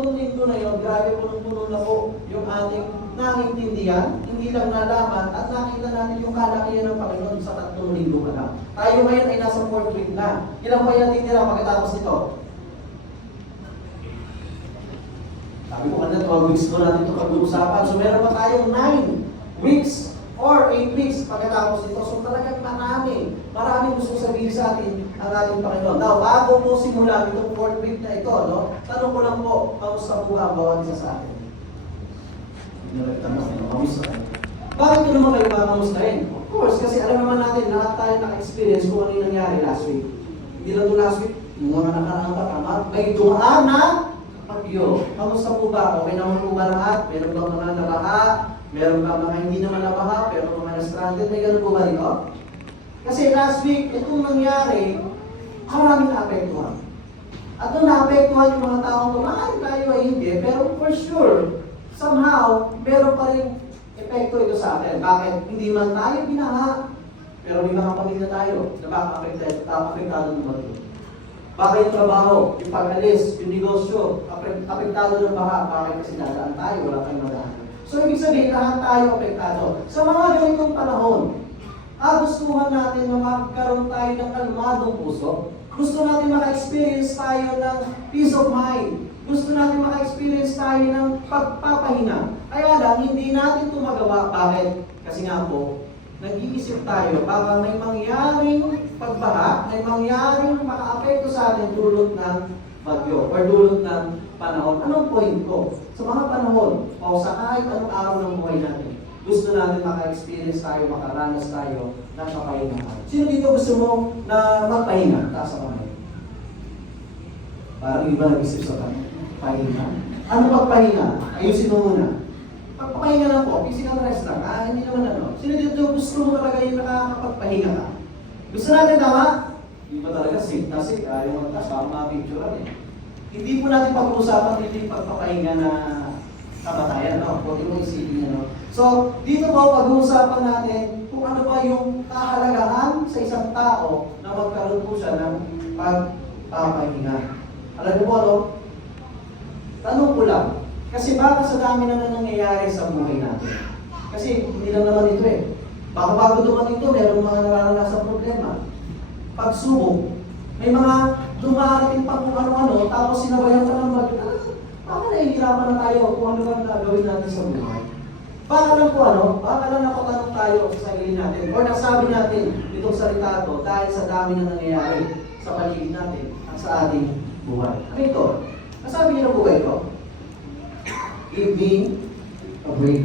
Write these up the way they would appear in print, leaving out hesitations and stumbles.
pitong linggo na yun, grabe punong-puno na po yung ating naintindihan, hindi lang nalaman, at nakita natin yung kalakihan ng Panginoon sa 3 linggo pa lang. Tayo ngayon ay nasa 4th week na. Ilang ba yan titira pagkatapos nito? Sabi ko kanina, 12 weeks ko natin ito pag-uusapan. So meron pa tayong 9 weeks or 8 weeks pagkatapos nito. So talagang maraming gusto sabihin sa atin ang ating Panginoon. Now, bago po simulan itong 4th week na ito, no? Tanong ko lang po, kamusta po ang bawat isa sa atin? Kamusta? Bakit ko naman kayo makamustahin? Of course, kasi alam naman natin, lahat tayo naka-experience kung ano yung nangyari last week. Hindi lang ito last week, yung mga nakaraang patama, may dumaan na bagyo. Kamusta po ba? Okay naman po ba lahat? Meron ba mga nabaha? Meron ba mga hindi naman nabaha? Pero mga na-stranded? May ganun po ba dito? Kasi last week, itong nangyari, maraming naapektuhan. At nung naapektuhan yung mga taong kumain tayo ay hindi, pero for sure, somehow, meron pa rin epekto ito sa atin. Bakit? Hindi man tayo binaha, pero may mga pamilya tayo na baka apektado ng bato. Baka yung trabaho, yung pag-alis, yung negosyo, apektado ng baha. Bakit? Kasi dadaan tayo, wala tayong madaan. So, ibig sabihin, lahat tayo apektado. Sa mga ganitong panahon, gustuhan natin na magkaroon tayo ng kalmadong puso. Gusto natin maka-experience tayo ng peace of mind. Gusto natin maka-experience tayo ng pagpapahinga. Kaya lang, hindi natin ito magawa. Bakit? Kasi nga po, nag-iisip tayo, baka may mangyaring pagbaha, may mangyaring maka-apekto sa atin dulot ng bagyo or dulot ng panahon. Anong point ko? Sa mga panahon, o sa kahit anong araw ng buhay natin, gusto natin maka-experience tayo, makaranas tayo ng kapahinga. Sino dito gusto mo na magpahinga? Taas ang kamay. Parang iba nag-isip sa pahinga. Ano pagpahinga? Ayusin mo muna. Pagpapahinga lang po, physical rest lang. Hindi naman ano. Sino dito gusto mo talaga yung nakakapagpahinga ka? Gusto natin tama? Hindi ba talaga sick na sick? Ayaw magtas, baka ma-picture eh. Hindi po natin pag-uusapan dito yung pagpapahinga na kamatayan, no? Pwede mo isipin nyo, no? So, dito po pag-uusapan natin kung ano ba yung kahalagahan sa isang tao na magkaroon po siya ng pagpapahinga. Alam mo po, no? Tanong ko lang, kasi baka sa dami na nangyayari sa buhay natin. Kasi hindi lang naman ito eh. Baka bago dumating ito, meron mga nararanasan problema. Pagsubok, may mga dumarating pa kung ano-ano, tapos sinabayan ka ng bagyo. Baka nahihirapan na tayo kung ano bang gagawin natin sa buhay. Baka lang po baka lang napatanong tayo sa sarili natin. O nasabi natin itong salita ito dahil sa dami na nangyayari sa paligid natin at sa ating buhay. Ano ito? Nasabi niyo ng buhay ito? Give me a break.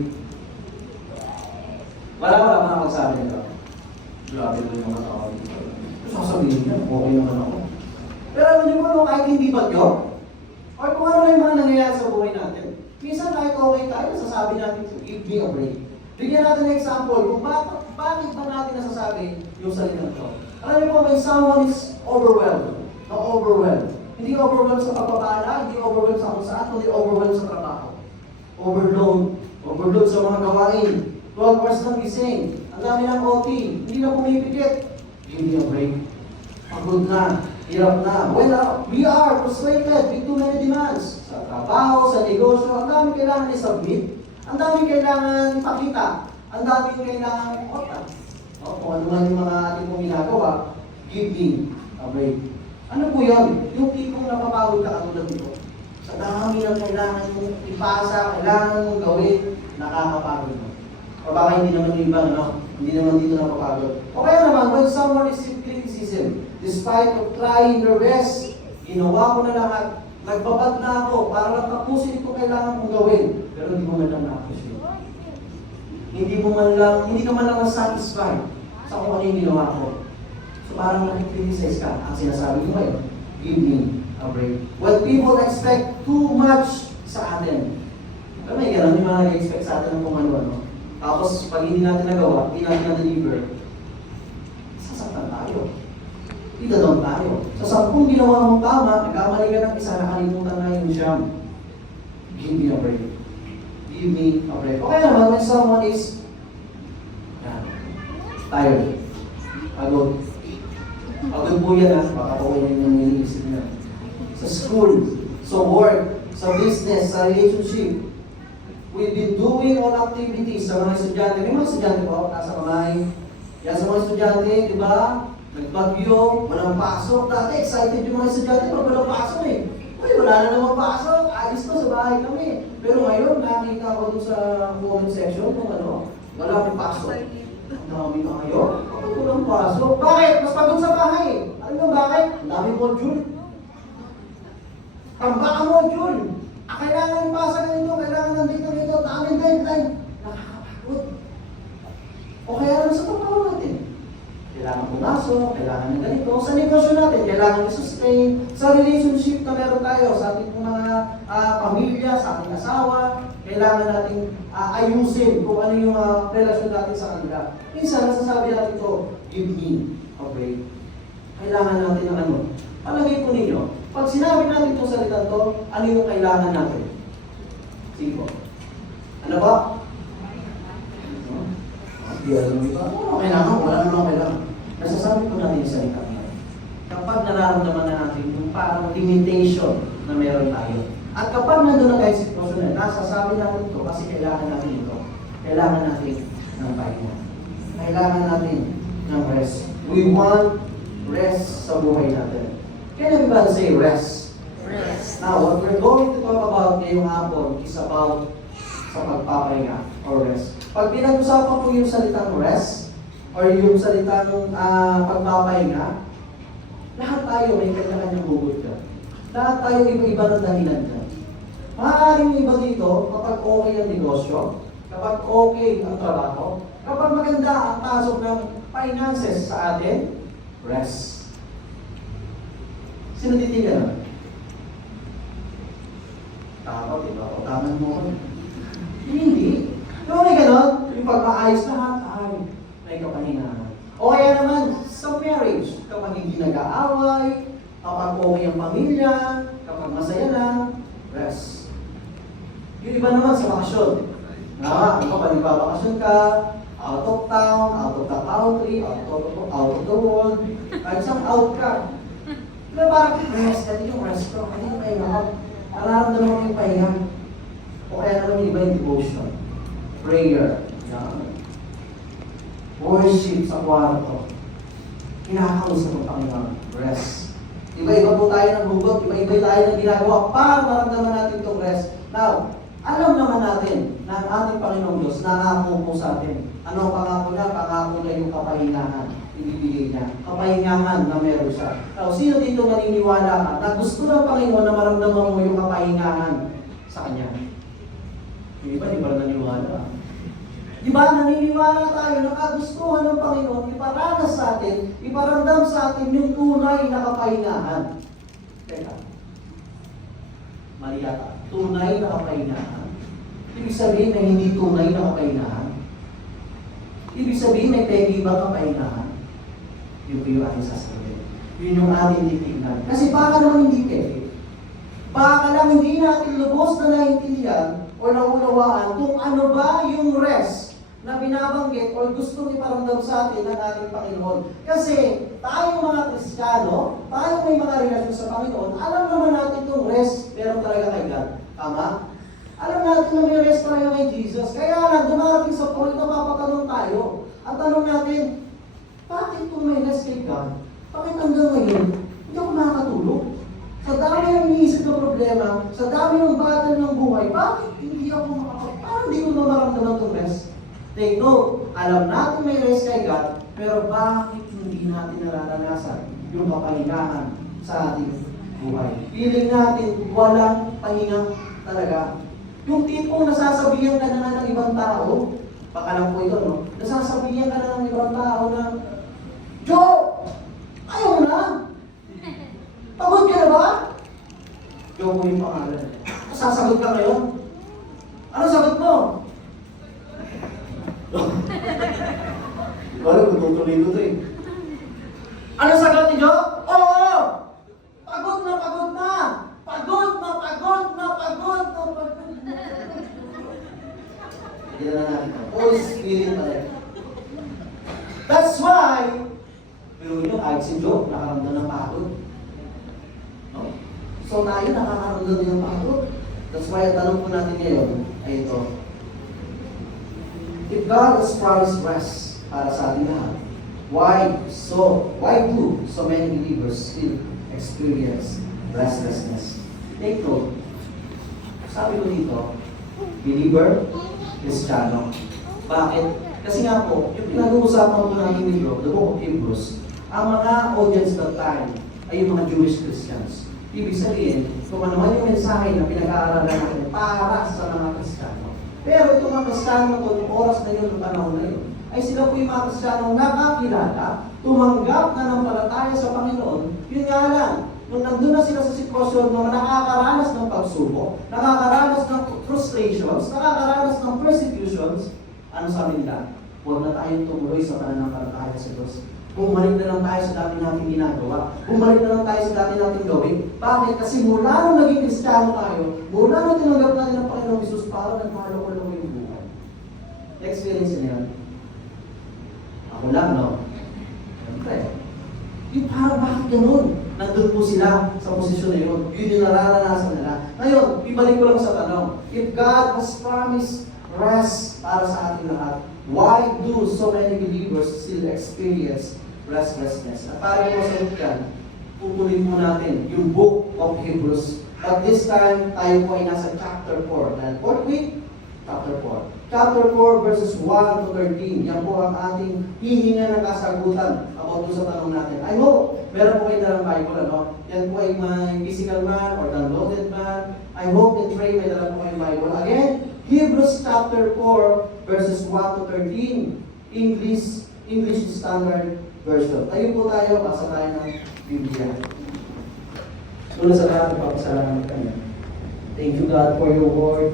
Wala makakagsabi nito. Grabe na yung mga tao dito. Sasabihin niya, okay naman ako. Pero alam niyo po, kahit hindi bagyo, or kung ano na yung mga nangyayari sa buhay natin, minsan kahit okay tayo, nasasabi natin, give me a break. Bigyan natin ng example kung bakit ba natin nasasabi yung salita ito. Alam niyo po, when someone is overwhelmed, hindi overwhelmed sa pagpapala, hindi overwhelmed sa kung saan, kundi overwhelmed sa trabaho. Overload sa mga gawain, 12 hours ng gising, ang dami ng OT, hindi na pumipikit. Give me a break. Pagod na, hirap na. Well, we are frustrated with too many demands. Sa trabaho, sa negosyo, ang dami kailangan i-submit, ang dami kailangan ipakita, ang dami kailangan ipakita. Kung ano man yung mga ating pong ginagawa, give me a break. Ano po yun? Yung tipong napapagod ka katulad dito. Sa dami ng kailangan mong ipasa, kailangan mong gawin, nakakapagod mo. O baka hindi naman yung ibang, hindi naman dito napapagod. O kaya naman, when someone receives criticism, despite of trying their best, ginawa ko na lahat, nagbabad na ako para lang tapusin ito kailangan mong gawin. Pero hindi mo man lang na-appreciate. Hindi ka man lang satisfied sa kung ano yung ginawa ko. So parang nakikriticize ka. Ang sinasabi mo give me a break. When people expect too much sa atin, pero may ganun, yung mga nag-expect sa atin ng kung ano-ano. Tapos pag hindi natin nagawa, hindi natin na-deliver, sasaktan tayo. Itadown tayo. Sa 10 ginawa mong tama, nagkamali ka ng isa, nakalimutan na yung siyam. Give me a break. Give me a break. Okay naman, when someone is tired, pagod. Pagod po yan baka po yan yung iniisip niya. Sa school, sa work, sa business, sa relationship. We've been doing all activities sa mga estudyante. May mga estudyante po, nasa kamay. Yan sa mga estudyante, di ba? Nagbagyo, walang pasok. Dati excited yung mga estudyante pag walang pasok eh. Uy, wala na namang pasok. Ayos ko sa bahay kami. Pero ngayon, nakita ko dun sa comment section kung ano, wala may pasok. Ang dami na kayo. Kapag walang pasok. Bakit? Mas pagod sa bahay. Alam mo bakit? Ang dami module. Tambaka module. Kailangan ipasa ganito, kailangan nandito, daming deadline. Nakakapagod. O kaya naman sa trabaho natin. Kailangan pumasok, kailangan ng ganito. Sa negosyo natin, kailangan i-sustain. Sa relationship na meron tayo, sa ating mga pamilya, sa ating asawa, kailangan natin ayusin kung ano yung relasyon natin sa kanila. Minsan, nasasabi natin ito, give me a break. Kailangan natin ng ano. Palagay po ninyo, pag sinabi natin itong salita to, ano yung kailangan natin? Sige po. Ano ba? Di alam mo ba? Ano kailangan? Wala namang kailangan. Nasasabi po natin yung salita ngayon. Kapag nararamdaman na natin yung parang limitation na meron tayo. At kapag nandun na kahit sitwasyon na, nasasabi natin ito kasi kailangan natin ito. Kailangan natin ng pahinga. Kailangan natin ng rest. We want rest sa buhay natin. Can everybody say rest? Rest. Now, what we're going to talk about ngayong hapon is about sa pagpapahinga or rest. Pag pinag-usapan po yung salitang rest or yung salitang pagpapahinga, lahat tayo may kanya-kanyang hugot ka. Lahat tayo iba-iba ng dahilan ka. Maaaring iba dito kapag okay ang negosyo, kapag okay ang trabaho, kapag maganda ang pasok ng finances sa atin, rest. Sino titingnan? Tama, diba? O tama mo. Hindi. Yung may ganon, yung pag-maayos lahat, ay, may kapahingahan. O kaya naman, sa marriage, kapag hindi nag-aaway, kapag okay ang pamilya, kapag masaya lang, rest. Yung iba naman sa bakasyon. Kapag nagbabakasyon ka, out of town, out of the country, out of the world, kahit isang out ka. Diba parang rest, ito yung rest ko, hindi yung pahinga. Nararamdaman mo yung pahinga. O kaya naman yung iba yung devotion, prayer, worship sa kwarto, kinakausap ng Panginoon, rest. Iba-iba po tayo ng hugot, iba-iba tayo ng ginagawa para maramdaman natin itong rest. Now, alam naman natin na ang ating Panginoong Diyos nangako po sa atin. Ano ang pangako niya? Pangako niya yung kapahingahan. Ibibigay niya. Kapahingahan na meron siya. Now, sino dito naniniwala ka na gusto ng Panginoon na maramdaman mo yung kapahingahan sa Kanya? Yung iba, di ba naniniwala? Di ba naniniwala tayo na kagustuhan ng Panginoon iparanas sa atin, iparamdam sa atin yung tunay na kapahingahan. Teka. Mali yata. Tunay na kapahingahan. Ibig sabihin na hindi tunay na kapahingahan. Ibig sabihin may pegi ba kapahingahan? Yun po yung ating sasabihin. Yun yung ating titignan. Kasi baka naman hindi pegi. Baka lang hindi natin lubos na naiintindihan o naunawaan kung ano ba yung rest na binabanggit o gustong iparamdam sa atin ng ating Panginoon. Kasi tayong mga Kristiyano, tayong may mga relasyon sa Panginoon, alam naman natin itong rest meron talaga kay God. Tama? Alam natin na may rest talaga kay Jesus. Kaya lang, dumarating sa point na mapatanong tayo. At tanong natin, bakit kung may rest kay God? Bakit hanggang ngayon, hindi ako nakakatulog? Sa dami ng iniisip na problema, sa dami ng battle ng buhay, bakit hindi ako parang hindi ko na maramdaman itong rest? Take note, alam natin may rest kay God, pero bakit hindi natin nararanasan yung kapahingahan sa ating buhay? Feeling natin walang pahinga talaga. Yung tipong nasasabihan ka na ng ibang tao, baka lang po ito, no? Nasasabihan ka na ng ibang tao na, Joe! Ayaw na! Pagod ka na ba? Joe mo yung pangalan. Sasagot ka ngayon? Ano sagot mo? Wala, tutuloy ko ito eh. Ano sagot ni Joe? Oo! Pagod na, pagod na! Pagod na, pagod na, pagod na, pagod na. Hindi na natin. Holy Spirit talaga. That's why, pero yun, kahit si Joe, nakaramdam ng pagod. No? So tayo nakakaramdam din ng pagod. That's why ang tanong po natin ngayon ay ito. If God has promised rest para sa ating lahat, why do so many believers still experience restlessness? Take note. Sabi ko dito, believer, Kristiyano. Bakit? Kasi nga po, yung pinag-uusapan ko ng libro, the book of Hebrews, ang mga audience that time ay yung mga Jewish Christians. Ibig sabihin, kung ano man yung mensahe na pinag-aaralan natin para sa mga Kristiyano. Pero itong mga Kristiyano to, yung oras na yun, yung panahon na yun, ay sila po yung mga Kristiyano nakakilala, tumanggap na ng palataya sa Panginoon. Yun nga lang, nung nandun na sila sa sitwasyon na nakakaranas ng pagsubok, nakakaranas ng frustrations, nakakaranas ng persecutions, ano sabi nila? Huwag na tayong tumuloy sa pananampalataya sa Diyos. Bumalik na lang tayo sa dati nating ginagawa. Bumalik na lang tayo sa dati nating gawin. Bakit? Kasi mula nung naging Kristiyano tayo, mula nung tinanggap natin ang Panginoong Jesus, parang nagmahalo-halo yung buhay. Experience niya yan. Ako lang, no? Siyempre. Yung parang bakit ganun? Nandun po sila sa posisyon na yun. Yun yung nararanasan nila. Ngayon, ibalik ko lang sa tanong. If God has promised rest para sa ating lahat, why do so many believers still experience restlessness? At para yung masagot yan, putuloy po natin yung book of Hebrews. But this time, tayo po ay nasa chapter 4. Dahil 4th week, chapter 4. Chapter 4 verses 1 to 13. Yan po ang ating hihinga ng kasagutan about sa tanong natin. I hope, meron po kayo dalang Bible, ano? Yan po ay may physical man or downloaded man. I hope that Trey may dalang po kayong Bible. Again, Hebrews chapter 4 verses 1 to 13. English Standard Version. Tayo po tayo, basa tayo ng Biblia. Una sa lahat, papasalamat kami. Thank you, God, for your word.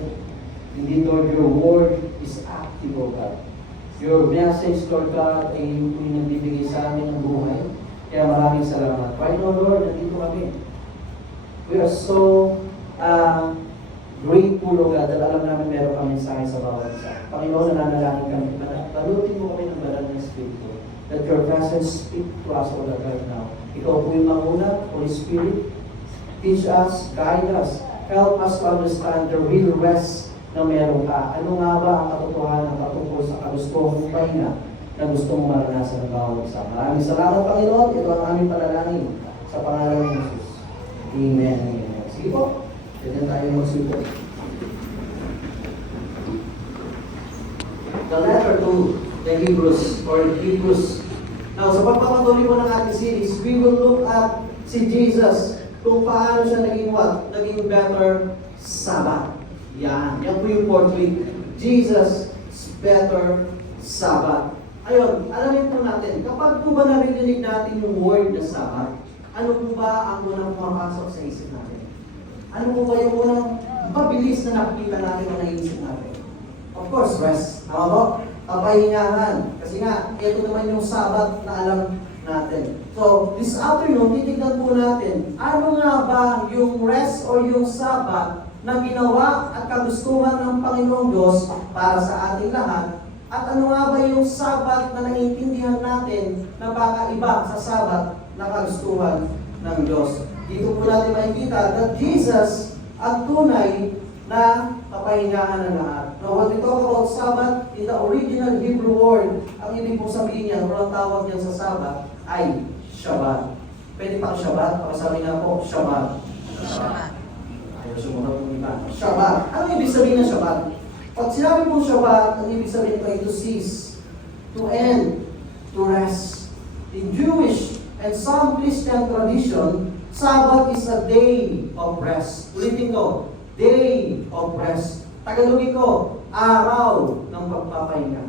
Indeed, Lord, your word is active, O God. Your message, Lord God, ay yung nagbibigay sa amin ng buhay. Kaya maraming salamat. Right now, Lord, nandito kami. We are so grateful, O God, dahil alam namin meron kami mensahe sa bawat isa. Panginoon, nananalangin kami. Balutin mo kami ng banal na Espiritu. Let your presence speak to us, O God, right now. Ikaw po yung manguna, Holy Spirit. Teach us, guide us, help us to understand the real rest na meron ka. Ano nga ba ang katotohanan patungkol sa kagustuhan mong pahinga na gusto mong maranasan ng bawat isa? Maraming salamat, Panginoon. Ito ang aming panalangin sa pangalan ng Jesus. Amen. Amen. Sige po. Ganyan tayo magsuko. The letter to the Hebrews or Hebrews. Now, sa pagpapatuloy po ng ating series, we will look at si Jesus kung paano siya naging what? Naging better Sabbath. Yan. Yan po yung 4th week. Jesus' better Sabbath. Ayun, alamin po natin, kapag po ba narinig natin yung word na Sabbath, ano po ba ang unang pumapasok sa isip natin? Ano po ba yung unang mabilis na nakikita natin o naisip natin? Of course, rest. Tama po? Kapahingahan. Kasi nga, ito naman yung Sabbath na alam natin. So, this afternoon, titignan po natin, ano nga ba yung rest o yung Sabbath na ginawa at kagustuhan ng Panginoong Diyos para sa ating lahat? At ano nga ba yung Sabbath na naiintindihan natin na baka iba sa Sabbath na kagustuhan ng Diyos? Dito po natin makikita that Jesus ang tunay na kapahingahan ng lahat. Now, when we talk about Sabbath, in the original Hebrew word, ang ibig pong sabihin niyan, o ang tawag niyan sa Sabbath, ay Shabbat. Pwede pang Shabbat, pakisabi nga po, Shabbat. Ayaw sumunod ng iba. Shabbat. Ano ibig sabihin ng Shabbat? Pag sinabi pong Shabbat, ang ibig sabihin ay to cease, to end, to rest. In Jewish and some Christian tradition, Sabbath is a day of rest. Ulitin ko, day of rest. Tagalogin ko, araw ng pagpapahinga.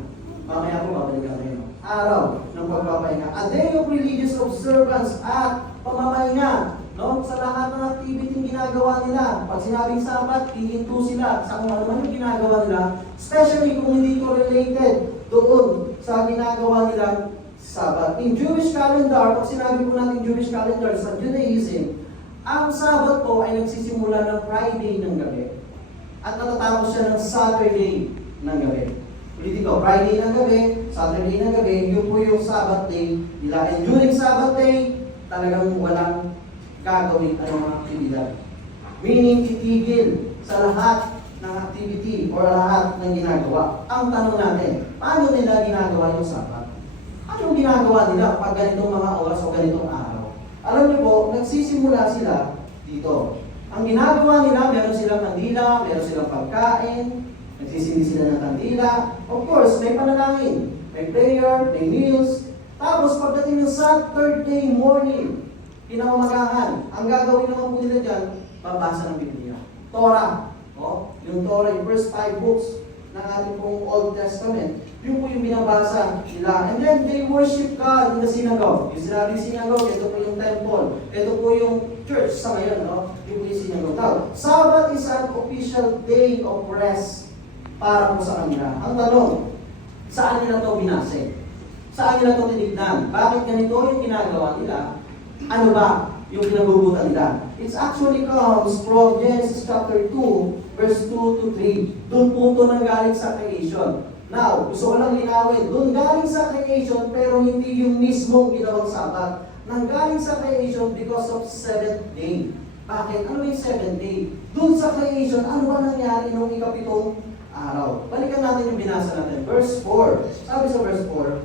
Mamaya po babalikan kayo. Araw ng pagpapahinga. A day of religious observance at pamamahinga. No? Sa lahat ng activity ginagawa nila. Pag sinabing Sabbath, hihinto sila sa kung ano man yung ginagawa nila. Especially kung hindi ko related doon sa ginagawa nila Sabbath. In Jewish calendar, pag sinabi po natin Jewish calendar sa Judaism, ang Sabbath po ay nagsisimula ng Friday ng gabi. At natatapos siya ng Saturday ng gabi. Ulitin ko, Friday ng gabi, Saturday ng gabi, yun po yung Sabbath day nila. And during Sabbath day, talagang walang gagawin anong aktibidad. Meaning, titigil sa sa lahat ng activity or lahat ng ginagawa. Ang tanong natin, paano nila ginagawa yung Sabat? Anong ginagawa nila pag ganitong mga oras o ganitong araw? Alam niyo po, nagsisimula sila dito. Ang ginagawa nila, meron silang kandila, meron silang pagkain, nagsisindi sila ng kandila. Of course, may panalangin, may prayer, may meals. Tapos pagdating ng Saturday morning, kinaumagahan, ang gagawin naman po nila dyan, babasa ng Biblia. Torah. Yung Torah, yung first 5 books ng ating pong Old Testament, yun po yung binabasa nila. And then they worship God in the synagogue. Yung sinabing synagogue, ito po yung temple. Ito po yung church sa ngayon, no? Yun po yung synagogue. Now, Sabbath is an official day of rest para po sa kanila. Ang tanong, saan nila ito binase? Saan nila ito tinignan? Bakit ganito yung ginagawa nila? Ano ba yung pinagugutan nila? It actually comes from Genesis chapter 2, verse 2 to 3. Doon po ito nanggaling sa creation. Now, gusto ko lang linawin, doon galing sa creation, pero hindi yung mismong ginawang Sabat. Nanggaling sa creation because of 7th day. Bakit? Ano yung 7th day? Doon sa creation, ano ba nangyari nung ikapitong araw? Balikan natin yung binasa natin. Verse 4. Sabi sa verse 4,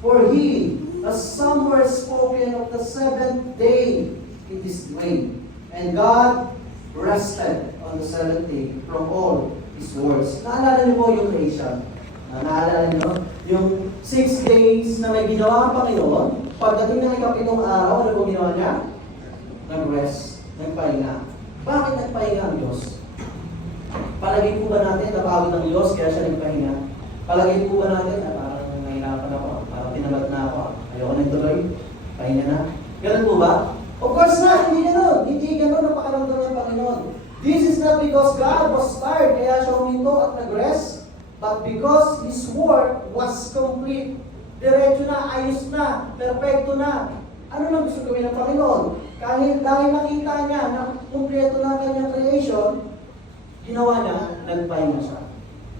for he, as some were spoken of the 7th day in this way, and God rested on the 7th day from all His words. Naalala niyo po yung creation? Naalala niyo? Yung 6 days na may ginawa ang Panginoon, pagdating ng ikapitong araw, ano po ginawa niya? Nag-rest, nagpahinga. Bakit nagpahinga ang Diyos? Palagay po ba natin napagod ang Diyos kaya siya nagpahinga? Palagay po ba natin na parang nahihirapan ako, parang tinamad na ako, ayoko na tuloy, pahinga na? Ganun po ba? Of course na, hindi ganun. Hindi ganun ang pakaramdam ng Panginoon. This is not because God was tired, kaya siya huminto at nag-rest, but because His work was complete. Diretso na, ayos na, perfecto na. Ano lang gusto gawin ng Panginoon? Kahit dahil nakita niya na kumpleto na ang kanyang creation, ginawa niya, nagpahinga siya.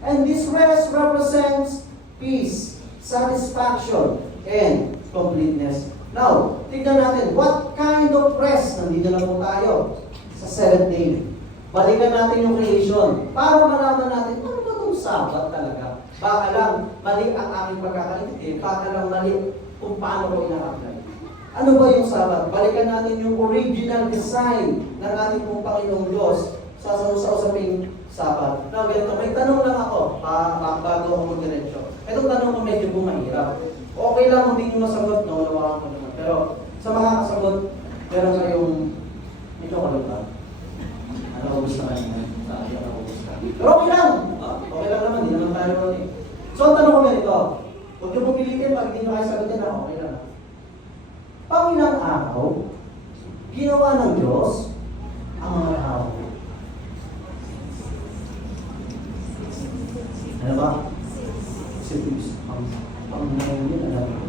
And this rest represents peace, satisfaction, and completeness. Now, tignan natin, what kind of rest? Nandito na po tayo sa 7th day. Balikan natin yung creation para malaman natin, ano ba itong Sabat talaga? Baka lang mali ang aming pagkakaintindi, baka lang mali kung paano ko ina-apply. Ano ba yung Sabat? Balikan natin yung original design ng ating pong Panginoong Diyos sa usaping Sabat. Now, ganito, may tanong lang ako bago ako mag-diretsyo. Itong tanong ko medyo mahirap. Okay lang kung hindi nyo masagot, no? Nawakan ko naman. Pero sa mga kasagot, meron kayong medyo kalutang. Ano ko gusto kanina? Sabi ako gusto. Pero okay lang! Okay lang naman, hindi naman tayo ron eh. So, ang tanong ko ganito. Huwag nyo pumilitin, pag hindi nyo kayo sagutin na okay lang. Pangilang araw, ginawa ng Diyos ang mga tao. Ano ba? Kasi pang-ngayon yun, alam mo.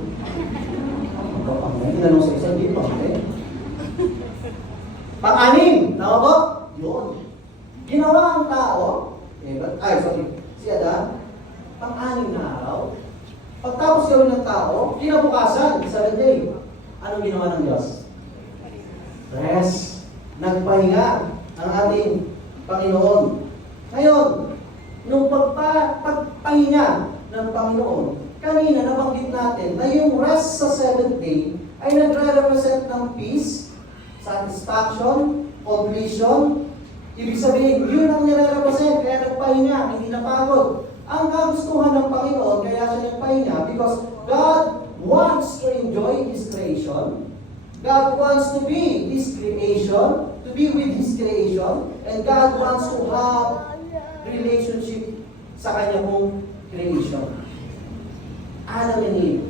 Pang-ngayon, tinanong sa isa, hindi pang-ngayon. Pang-anim, tama ba? Yun. Ginawa ang tao, si Adan, pang-anim na araw. Pagtapos gawin ng tao, kinabukasan, 7th day. Anong ginawa ng Diyos? Rest. Nagpahinga ang ating Panginoon. Ngayon, nung pagpahinga ng Panginoon, kanina nabanggit natin na yung rest sa 7th day ay nagre-represent ng peace, satisfaction, completion. Ibig sabihin, yun ang nire-represent, kaya nagpahinga, hindi napagod. Ang kagustuhan ng Panginoon, kaya siya nagpahinga, because God wants to enjoy His creation. God wants to be His creation, to be with His creation, and God wants to have relationship sa kanya pong creation. Adam and Eve.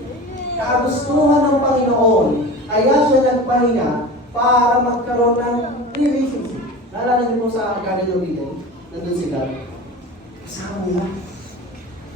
Kagustuhan ng Panginoon, kaya siya nagpahinga para magkaroon ng relationship. Naalala niyo po sa Garden of Eden, nandun si God. Kasama nila.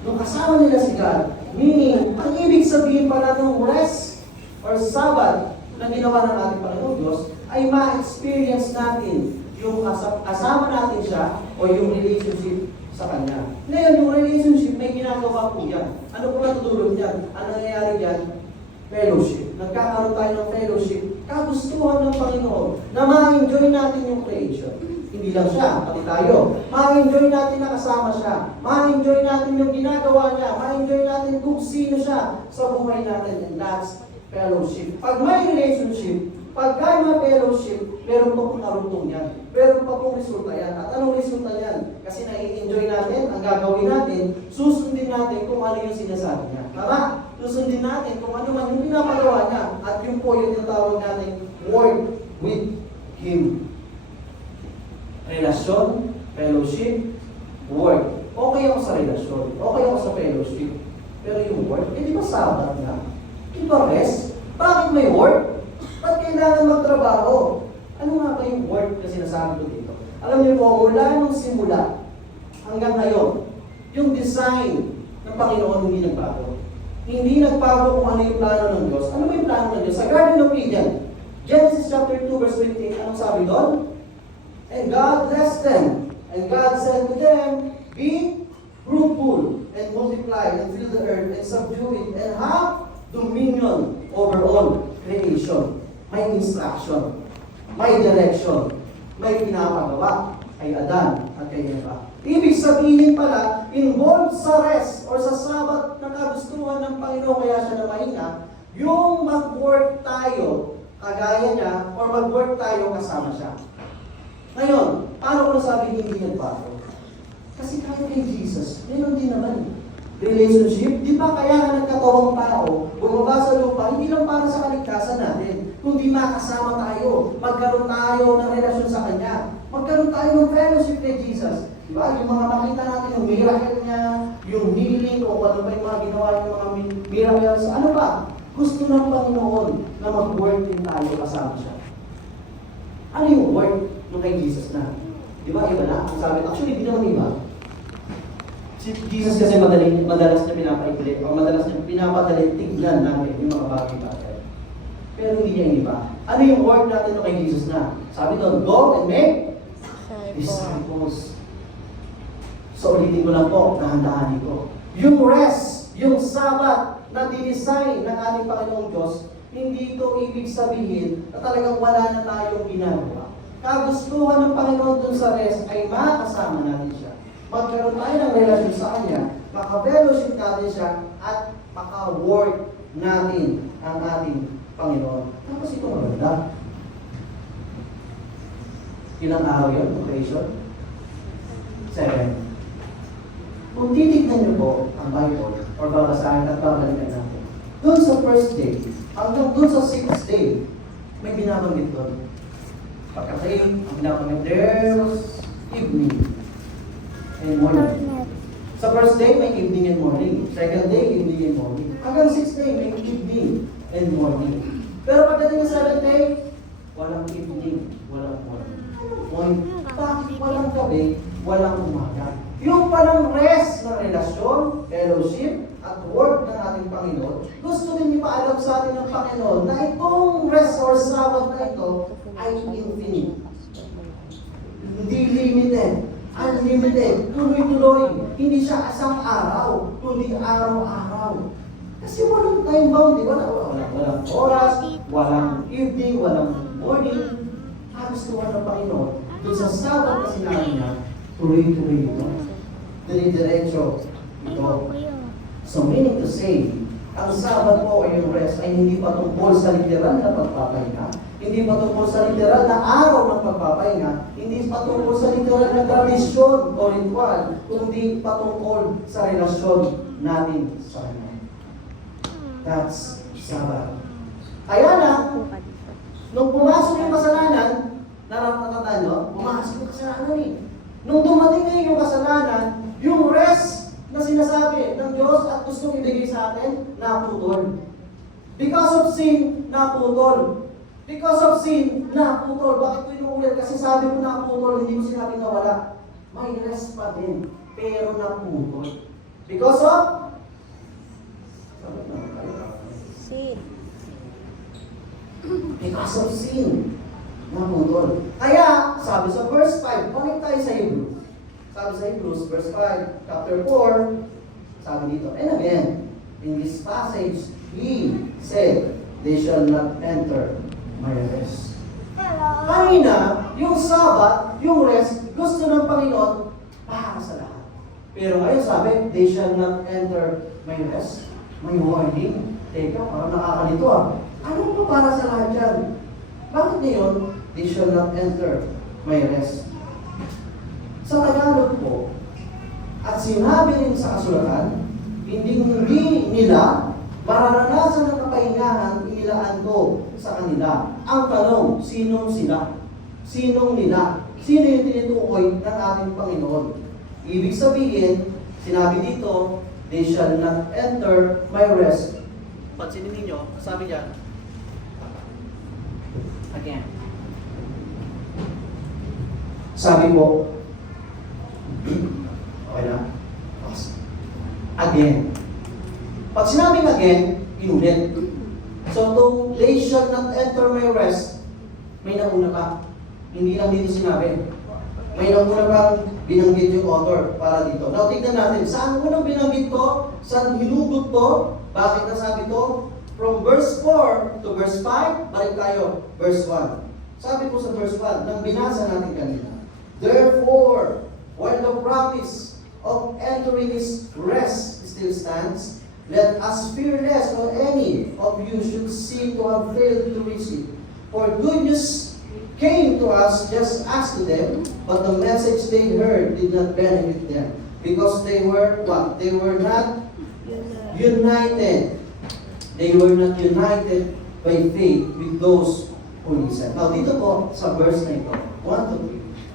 Nung kasama nila si God, meaning, ang ibig sabihin pala ng rest or Sabbath na ginawa ng ating Panginoon Diyos, ay ma-experience natin yung kasama natin siya o yung relationship sa Kanya. Ngayon, yung relationship, may ginagawa po yan. Ano po natutulog yan? Ano nangyayari yan? Fellowship. Nagkakaroon tayo ng fellowship. Kagustuhan ng Panginoon na ma-enjoy natin yung creation. Hindi hindi lang siya, pati tayo. Ma-enjoy natin na kasama siya. Ma-enjoy natin yung ginagawa niya. Ma-enjoy natin kung sino siya sa buhay natin. And that's fellowship. Pag may relationship, pag may fellowship, meron pa pong karugtong yan. Meron pa pong resulta yan. At anong resulta yan? Kasi nai-enjoy natin, ang gagawin natin, susundin natin kung ano yung sinasabi niya. Tama? Susundin natin kung ano man yung pinapagawa niya. At yun po yung tinatawag natin, work with Him. Relasyon, fellowship, work. Okay ako sa relasyon, okay ako sa fellowship. Pero yung work, di ba sabat na? Di ba rest? Bakit may work? Ba't kailangan magtrabaho? Ano nga ba yung work na sinasabi ko dito? Alam niyo po, mula nung simula hanggang ngayon, yung design ng Panginoon hindi nagbago. Hindi nagbago kung ano yung plano ng Diyos. Ano ba yung plano ng Diyos? Sa Garden of Eden, Genesis chapter 2 verse 28, anong sabi doon? And God blessed them. And God said to them, be fruitful and multiply and fill the earth and subdue it and have dominion over all creation. May instruction, may direction, may pinapagawa kay Adan at kay Eva. Ibig sabihin pala, involved sa rest or sa sabat na kagustuhan ng Panginoon kaya siya napahinga, yung mag-work tayo kagaya niya or mag-work tayo kasama siya. Ngayon, paano ko nasabi hindi nagbago? Kasi kaya kay Jesus, meron din naman relationship. Di ba kaya nga nagkatawang tao, bumaba sa lupa, hindi lang para sa kaligtasan natin, kundi makasama tayo, magkaroon tayo ng relasyon sa Kanya, magkaroon tayo ng fellowship kay Jesus. Di ba? Yung mga makita natin, yung miracle niya, yung healing, o ano ba yung mga ginawa yung mga miracles, ano ba? Gusto ng Panginoon na mag-work din tayo kasama siya. Ano yung work nung kay Jesus na? Di ba? Iba na? Ang sabi, actually, di naman iba. Si Jesus kasi madalas na pinapaikli, o madalas na pinapadali tignan natin yung mga bagay-bagay. Pero hindi niya iba. Ano yung work natin nung kay Jesus na? Sabi doon, go and make disciples. So ulitin ko lang po, dahan-dahanin ko. Yung rest, yung sabat na dinesign ng ating Panginoong Diyos, hindi ito ibig sabihin na talagang wala na tayong ginagawa. Kagustuhan ng Panginoon dun sa rest ay makasama natin siya. Magkaroon tayo ng relasyon sa Kanya, maka-fellowship natin siya, at maka-work natin ang ating Panginoon. Tapos ito maganda. Ilang araw yun, occasion? 7. Kung titignan niyo po ang Bible, or babasahin at babalikan natin, doon sa first day, hanggang doon sa 6th day, may binabanggit doon. Pagkatayin, ang binabanggit, there was evening and morning. Sa first day, may evening and morning. Second day, evening and morning. Hanggang 6th day, may evening and morning. Pero pagdating sa 7th day, walang evening, walang morning. Point, bakit walang gabi, walang umaga? Yung palang rest na relasyon, fellowship, at work ng ating Panginoon, gusto din ipaalam sa atin ng Panginoon na itong rest or Sabbath na ito ay infinite. Hindi limited, unlimited, tuloy-tuloy. Hindi siya isang araw, kundi araw-araw. Kasi walang time bound, di ba? Walang oras, walang evening, walang morning. Gustuhan ng Panginoon, doon sa Sabbath na sinabi niya, tuloy-tuloy ito. Dire-diretso ito. So meaning to say, ang Sabbath po ay yung rest ay hindi pa tungkol sa literal na pagpapahinga, hindi pa tungkol sa literal na araw ng pagpapahinga, hindi pa tungkol sa literal na tradisyon o ritual, kundi patungkol sa relasyon natin sa Kanya. That's Sabbath. Kaya na, nung pumasok yung kasalanan, natatandaan nyo, pumasok yung kasalanan eh. Nung dumating ngayon yung kasalanan, yung rest na sinasabi ng Diyos at gustong ibigay sa atin, naputol. Because of sin, naputol. Because of sin, naputol. Bakit ko inuulit? Kasi sabi ko naputol, hindi ko sinabi na wala. May rest pa din, pero naputol. Because of? Sin. Because of sin, naputol. Kaya, sabi sa verse 5, balik tayo sa Hebrews. Sabi sa Hebrews, verse 5, chapter 4, sabi dito, and again, in this passage, He said, they shall not enter my rest. Kanina, yung Sabat, yung rest, gusto ng Panginoon para sa lahat. Pero ngayon sabi, they shall not enter my rest. May warning. Teka, parang nakakalito ah. Ano pa para sa lahat yan? Bakit ngayon, they shall not enter my rest? Sa Tagalog po, at sinabi rin sa kasulatan, hindi nila mararanasan ng kapahingahan inilaan ko sa kanila. Ang tanong, sinong sila? Sinong nila? Sino yung tinutukoy ng ating Panginoon? Ibig sabihin, sinabi dito, they shall not enter my rest. Pansinin ninyo, sabi niya, again. Sabi po, okay na? Again. Pag sinabing again, inulit. So, they shall not enter my rest, may nauna pa. Hindi lang dito sinabi. May nauna pang binanggit yung author para dito. Now, tignan natin. Saan unang binanggit to? Saan hinugot to? Bakit nasabi to? From verse 4 to verse 5, balik tayo. Verse 1. Sabi po sa verse 1, nang binasa natin kanina. Therefore, while the promise of entering his rest still stands, let us fear lest or any of you should seem to have failed to receive. For good news came to us just as to them, but the message they heard did not benefit them, because they were what? They were not united. They were not united by faith with those who listen. Now dito po, sa verse na ito, 1 to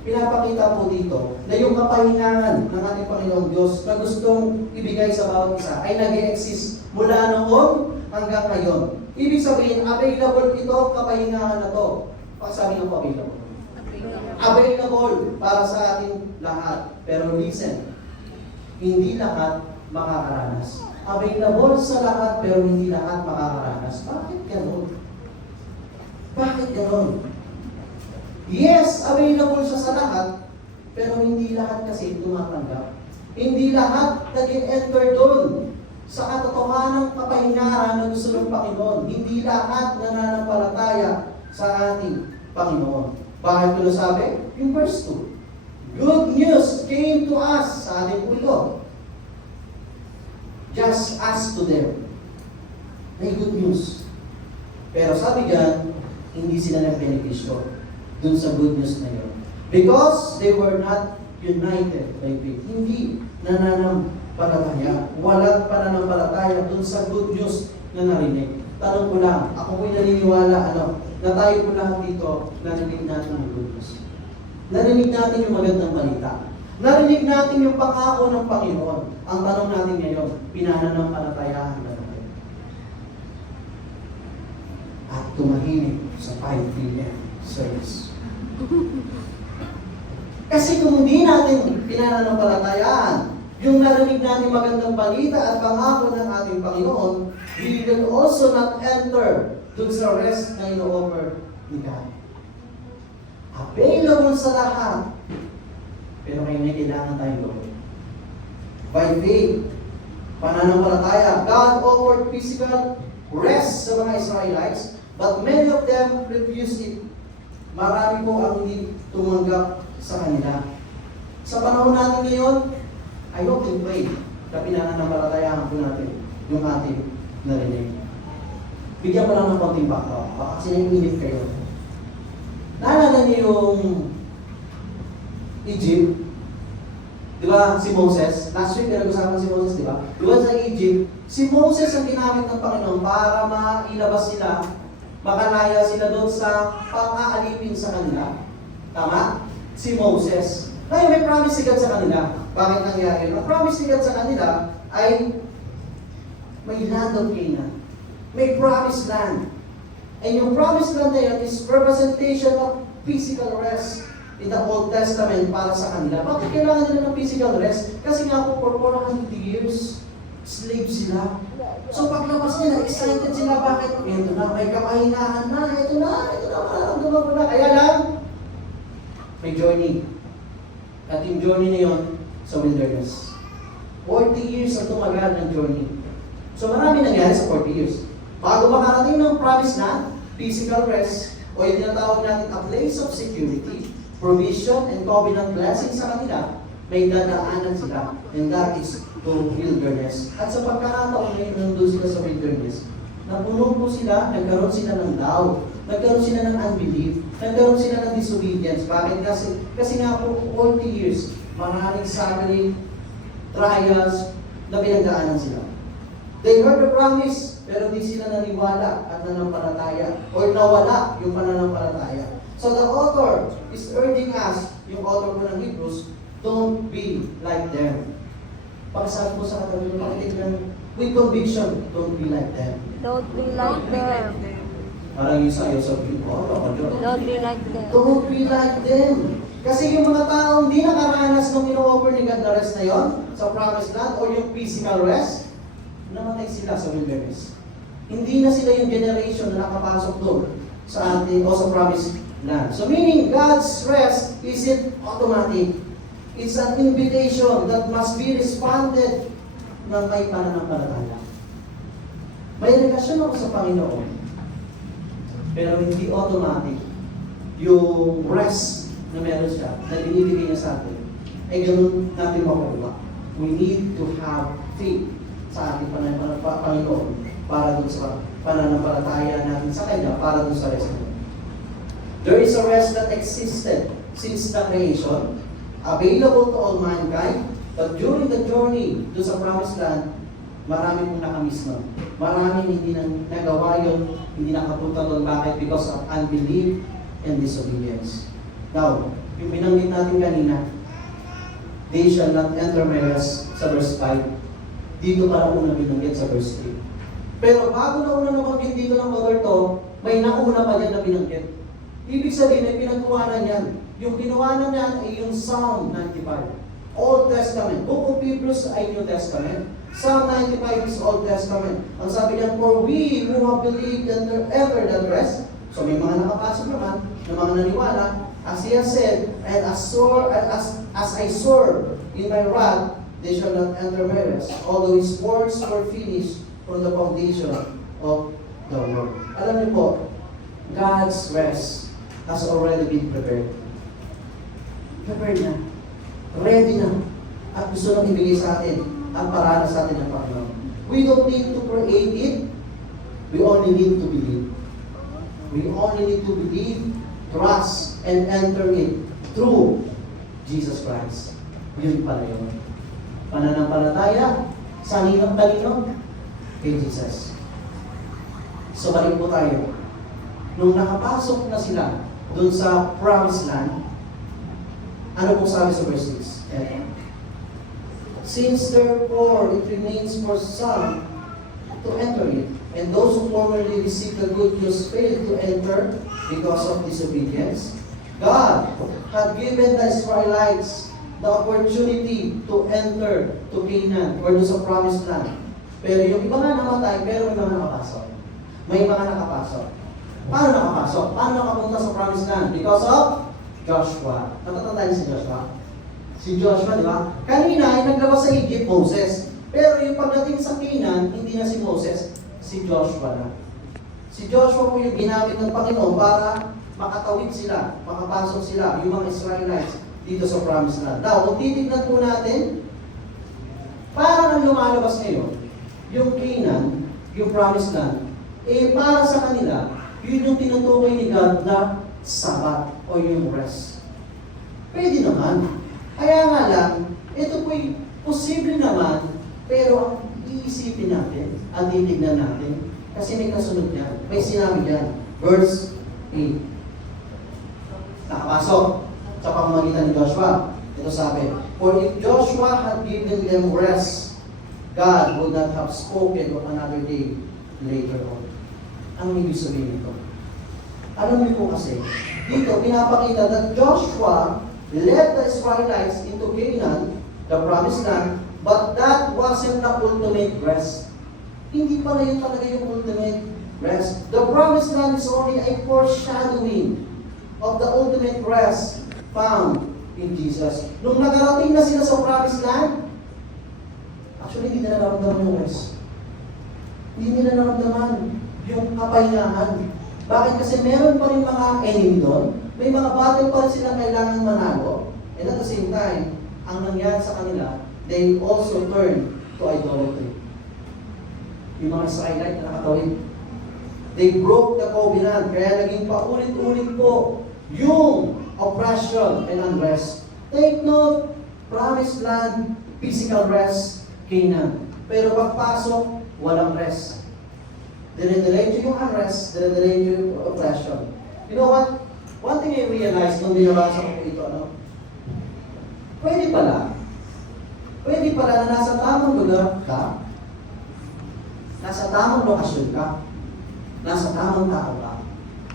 3, pinapakita po dito na yung kapahingahan ng ating Panginoong Diyos na gustong ibigay sa bawat isa ay nag-e-exist mula noon hanggang ngayon. Ibig sabihin, available ito, kapahingahan na to. Pag sabi ng po, available. Available para sa ating lahat. Pero listen, hindi lahat makakaranas. Available sa lahat, pero hindi lahat makakaranas. Bakit ganon? Bakit ganon? Yes, available siya sa lahat, pero hindi lahat kasi tumatanggap. Hindi lahat nag-enter doon sa katotohanan ng kapahingahan na gusto ng Panginoon. Hindi lahat nananampalataya sa ating Panginoon. Bakit ko nasabi? Yung verse 2. Good news came to us sa ating pulo. Just as to them. May good news. Pero sabi dyan, hindi sila nag-benepisyo dun sa good news na yun. Because they were not united by faith. Hindi nananampalataya. Walang pananampalataya dun sa good news na narinig. Tanong ko lang, ako po'y naniniwala, na tayo po lahat dito, narinig natin ang good news. Narinig natin yung magandang balita. Narinig natin yung pangako ng Panginoon. Ang tanong natin ngayon, pinananampalatayahan na natin. At tumahimik sa 5 p.m. service. Kasi kung hindi natin pinananampalatayaan yung narinig natin magandang balita at pangako ng ating Panginoon, we will also not enter dun sa rest na ino-offer ni God. Available sa lahat, pero kayo may kailangan tayong gawin. By faith, pananampalataya, God offered physical rest sa mga Israelites, but many of them refused it. Marami po ang hindi tumanggap sa kanila. Sa panahon natin ngayon, I hope and pray na pinananampalatayaan po natin yung ating narinig. Bigyan ko lang ng konting background. Baka kasi naiinip kayo. Naalala niyo yung Egypt? Di ba si Moses? Last week pinag-usapan si Moses, di ba? Di ba sa Egypt, si Moses ang ginamit ng Panginoon para mailabas sila, makalaya sila doon sa pang-aalipin sa kanila. Tama? Si Moses. Ngayon may promise si God sa kanila. Bakit nangyari? Ang promise ni God sa kanila ay may land of Canaan. May promised land. And yung promised land na yun is representation of physical rest in the Old Testament para sa kanila. Bakit kailangan nila ng physical rest? Kasi nga po for 400 years, slave sila. So paglabas nila, excited sila. Bakit? Ito na, may kapahingahan na. Ito na, mararamdaman ko na. Kaya lang, may journey. At yung journey na yun, sa wilderness. 40 years ang tumagal ng journey. So marami nangyari sa 40 years. Bago makarating ng promise na, physical rest, o yung tinatawag natin a place of security, provision, and covenant blessing sa kanila, may dadaanan sila. And that is to wilderness. At sa pagkakataon ngayon, nandun sila sa wilderness, napuno po sila, nagkaroon sila ng doubt, nagkaroon sila ng unbelief, nagkaroon sila ng disobedience. Bakit? Kasi nga po, 40 years, maraming suffering, trials, na pinagdaanan sila. They heard the promise, pero di sila naniwala at nanampalataya, or nawala yung pananampalataya. So the author is urging us, yung author po ng Hebrews, don't be like them. Pagsabi po sa katabi ng pakitignan, with conviction, don't be like them. Don't be like them. Parang yung sa'yo sa people, Don't be like them. don't be like them. Kasi yung mga taong hindi nakaranas ng ino-offer ni God na rest na yon sa promised land or yung physical rest, namatay sila sa wilderness. Hindi na sila yung generation na nakapasok doon sa ating o sa promised land. So meaning, God's rest isn't automatic. It's an invitation that must be responded ng may pananampalataya. May relasyon ako sa Panginoon, pero hindi automatic yung rest na meron siya, na binibigay niya sa atin, ay ganun natin makuha. We need to have faith sa ating Panginoon para dun sa pananampalataya natin sa Kanya, para dun sa rest natin. There is a rest that existed since the creation, available to all mankind, but during the journey dun sa promised land, marami pong nakamiss nun. Maraming hindi nagawa yun, hindi nakapunta doon. Bakit? Because of unbelief and disobedience. Now, yung binanggit natin kanina, they shall not enter my rest sa verse 5. Dito para una binanggit sa verse 3. Pero bago na una nabanggit dito ng author to, may nauna pa yan na binanggit. Ibig sabihin, may pinagkuhanan yan. Yung kinuhanan yan ay yung Psalm 95. Old Testament. Book of Hebrews ay New Testament. Psalm 95 is Old Testament. Ang sabi niya, for we who have believed and enter that rest, so may mga nakapasok naman, na mga naniwala, as he has said, and as I swore in my wrath, they shall not enter my rest, although his words were finished from the foundation of the world. Alam niyo po, God's rest has already been prepared. Prepared na. Ready na. At gusto nang ibigay sa atin ang parana sa atin ng Panginoon. We don't need to create it. We only need to believe. We only need to believe, trust, and enter it through Jesus Christ. Yun pala yun. Pananampalataya, sa ninong talino, kay Jesus. So balik po tayo. Nung nakapasok na sila dun sa promised land, ano pong sabi sa verse 6? Since therefore it remains for some to enter it, and those who formerly received the good news failed to enter because of disobedience, God had given the Israelites the opportunity to enter to Canaan or sa promised land. Pero yung iba nga namatay, pero may mga nakapasok. May mga nakapasok. Paano nakapasok? Paano nakapunta sa promised land? Because of Joshua. Natatandaan si Joshua? Si Joshua, di ba? Kanina ay naglabas sa Egypt, Moses. Pero yung pagdating sa Canaan, hindi na si Moses, si Joshua na. Si Joshua po yung ginamit ng Panginoon para makatawid sila, makapasok sila, yung mga Israelites dito sa promised land. Now, kung titignan po natin, parang lumalabas ngayon, yung Canaan, yung promised land, para sa kanila, yun yung tinutukoy ni God na Sabbath o yung rest. Pwede naman. Kaya nga lang, ito po'y posible naman, pero ang iisipin natin, ang titignan natin, kasi may kasunod yan. May sinabi yan. Verse 8. Nakapasok sa pamamagitan ni Joshua. Ito sabi, for if Joshua had given them rest, God would not have spoken of another day later on. Ang ibig sabihin nito? Alam niyo po kasi, dito pinapakita that Joshua led the Israelites into Canaan, the promised land, but that wasn't the ultimate rest. Hindi pala yun talaga yung ultimate rest. The promised land is only a foreshadowing of the ultimate rest found in Jesus. Nung nakarating na sila sa promised land, actually hindi nila naramdaman yung rest. Hindi nila naramdaman yung kapahingahan. Bakit? Kasi meron pa rin mga enemy doon. May mga battle pa rin silang kailangan manalo. And at the same time, ang nangyari sa kanila, they also turn to idolatry. Yung mga Israelite na nakatawid. They broke the covenant, kaya naging paulit-ulit po yung oppression and unrest. Take note, promised land, physical rest, Canaan. Pero pagpasok, walang rest. Dire-diretso yung unrest, dire-diretso yung oppression. You know what? One thing I realized nung binabasa ko ito, pwede pala na nasa tamang lugar ka, nasa tamang lokasyon ka, nasa tamang tao ka,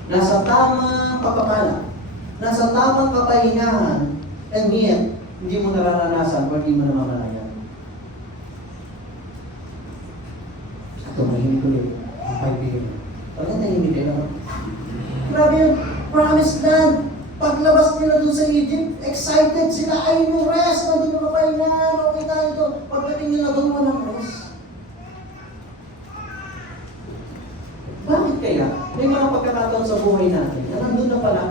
nasa tamang kapakanan, nasa tamang kapahingahan, and yet, hindi mo nararanasan o hindi mo namamalayan. Tumahimik ulit ang kaibigan. Pag nahimik kayo, grabe yung promised land. Paglabas nila dun sa Egypt, excited sila, ay yung rest, nandun yung kapahingahan, okay tayo doon. Pagdating nila doon, walang rest. Bakit kaya? May mga pagkakataon sa buhay natin na nandun na pala.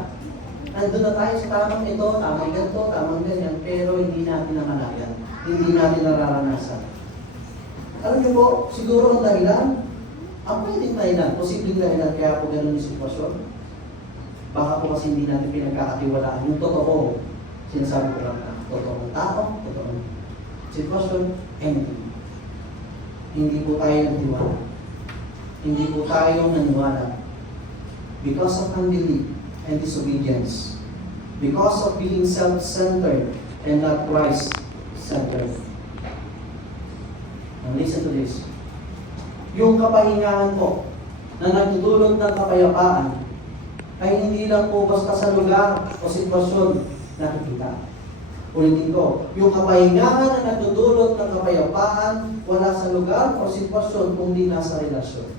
Nandun na tayo sa tamang ito, tamang ganito, tamang ganyan, pero hindi natin namalayan. Hindi natin nararanasan. Alam niyo po, siguro ang dahilan, ang pwedeng dahilan, posibleng dahilan kaya po ganun yung sitwasyon. Baka po kasi hindi natin pinagkakatiwalaan yung totoo. Sinasabi ko lang na totoong tao, totoong sitwasyon, empty. Hindi po tayo nagtiwala. Hindi po tayo naniwala. Because of unbelief and disobedience. Because of being self-centered and not Christ-centered. Now listen to this. Yung kapahingahan po na nagtutulong ng kapayapaan ay hindi lang po basta sa lugar o sitwasyon nakikita. Ulitin ko, yung kapahingahan na nagdudulot ng kapayapaan wala sa lugar o sitwasyon kundi nasa relasyon.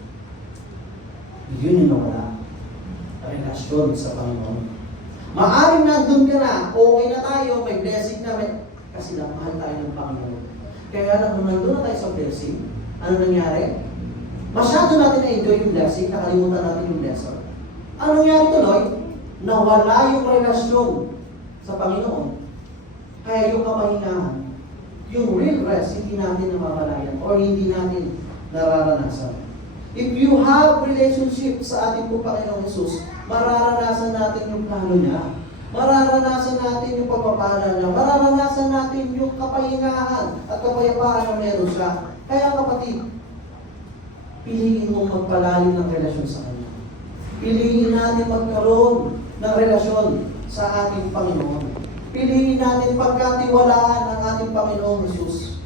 Yun yung nawala. Relasyon sa Panginoon. Maaring nandun ka na, okay na tayo, may blessing na, kasi mahal tayo ng Panginoon. Kaya nung nandun na tayo sa blessing, ano nangyari? Masyado natin na-enjoy yung blessing, nakalimutan natin yung lesson. Ano nangyari tuloy? Nawala yung relasyon sa Panginoon. Kaya yung kapahingahan, yung real rest, hindi natin namamalayan or hindi natin nararanasan. If you have relationship sa ating po Panginoong Jesus, mararanasan natin yung plano niya. Mararanasan natin yung pagpapala niya. Mararanasan natin yung kapahingahan at kapayapaan na meron siya. Kaya kapatid, piliin mong magpalalim ng relasyon sa Kanya. Piliin natin magkaroon ng relasyon sa ating Panginoon. Piliin natin pagkatiwalaan ang ating Panginoong Jesus.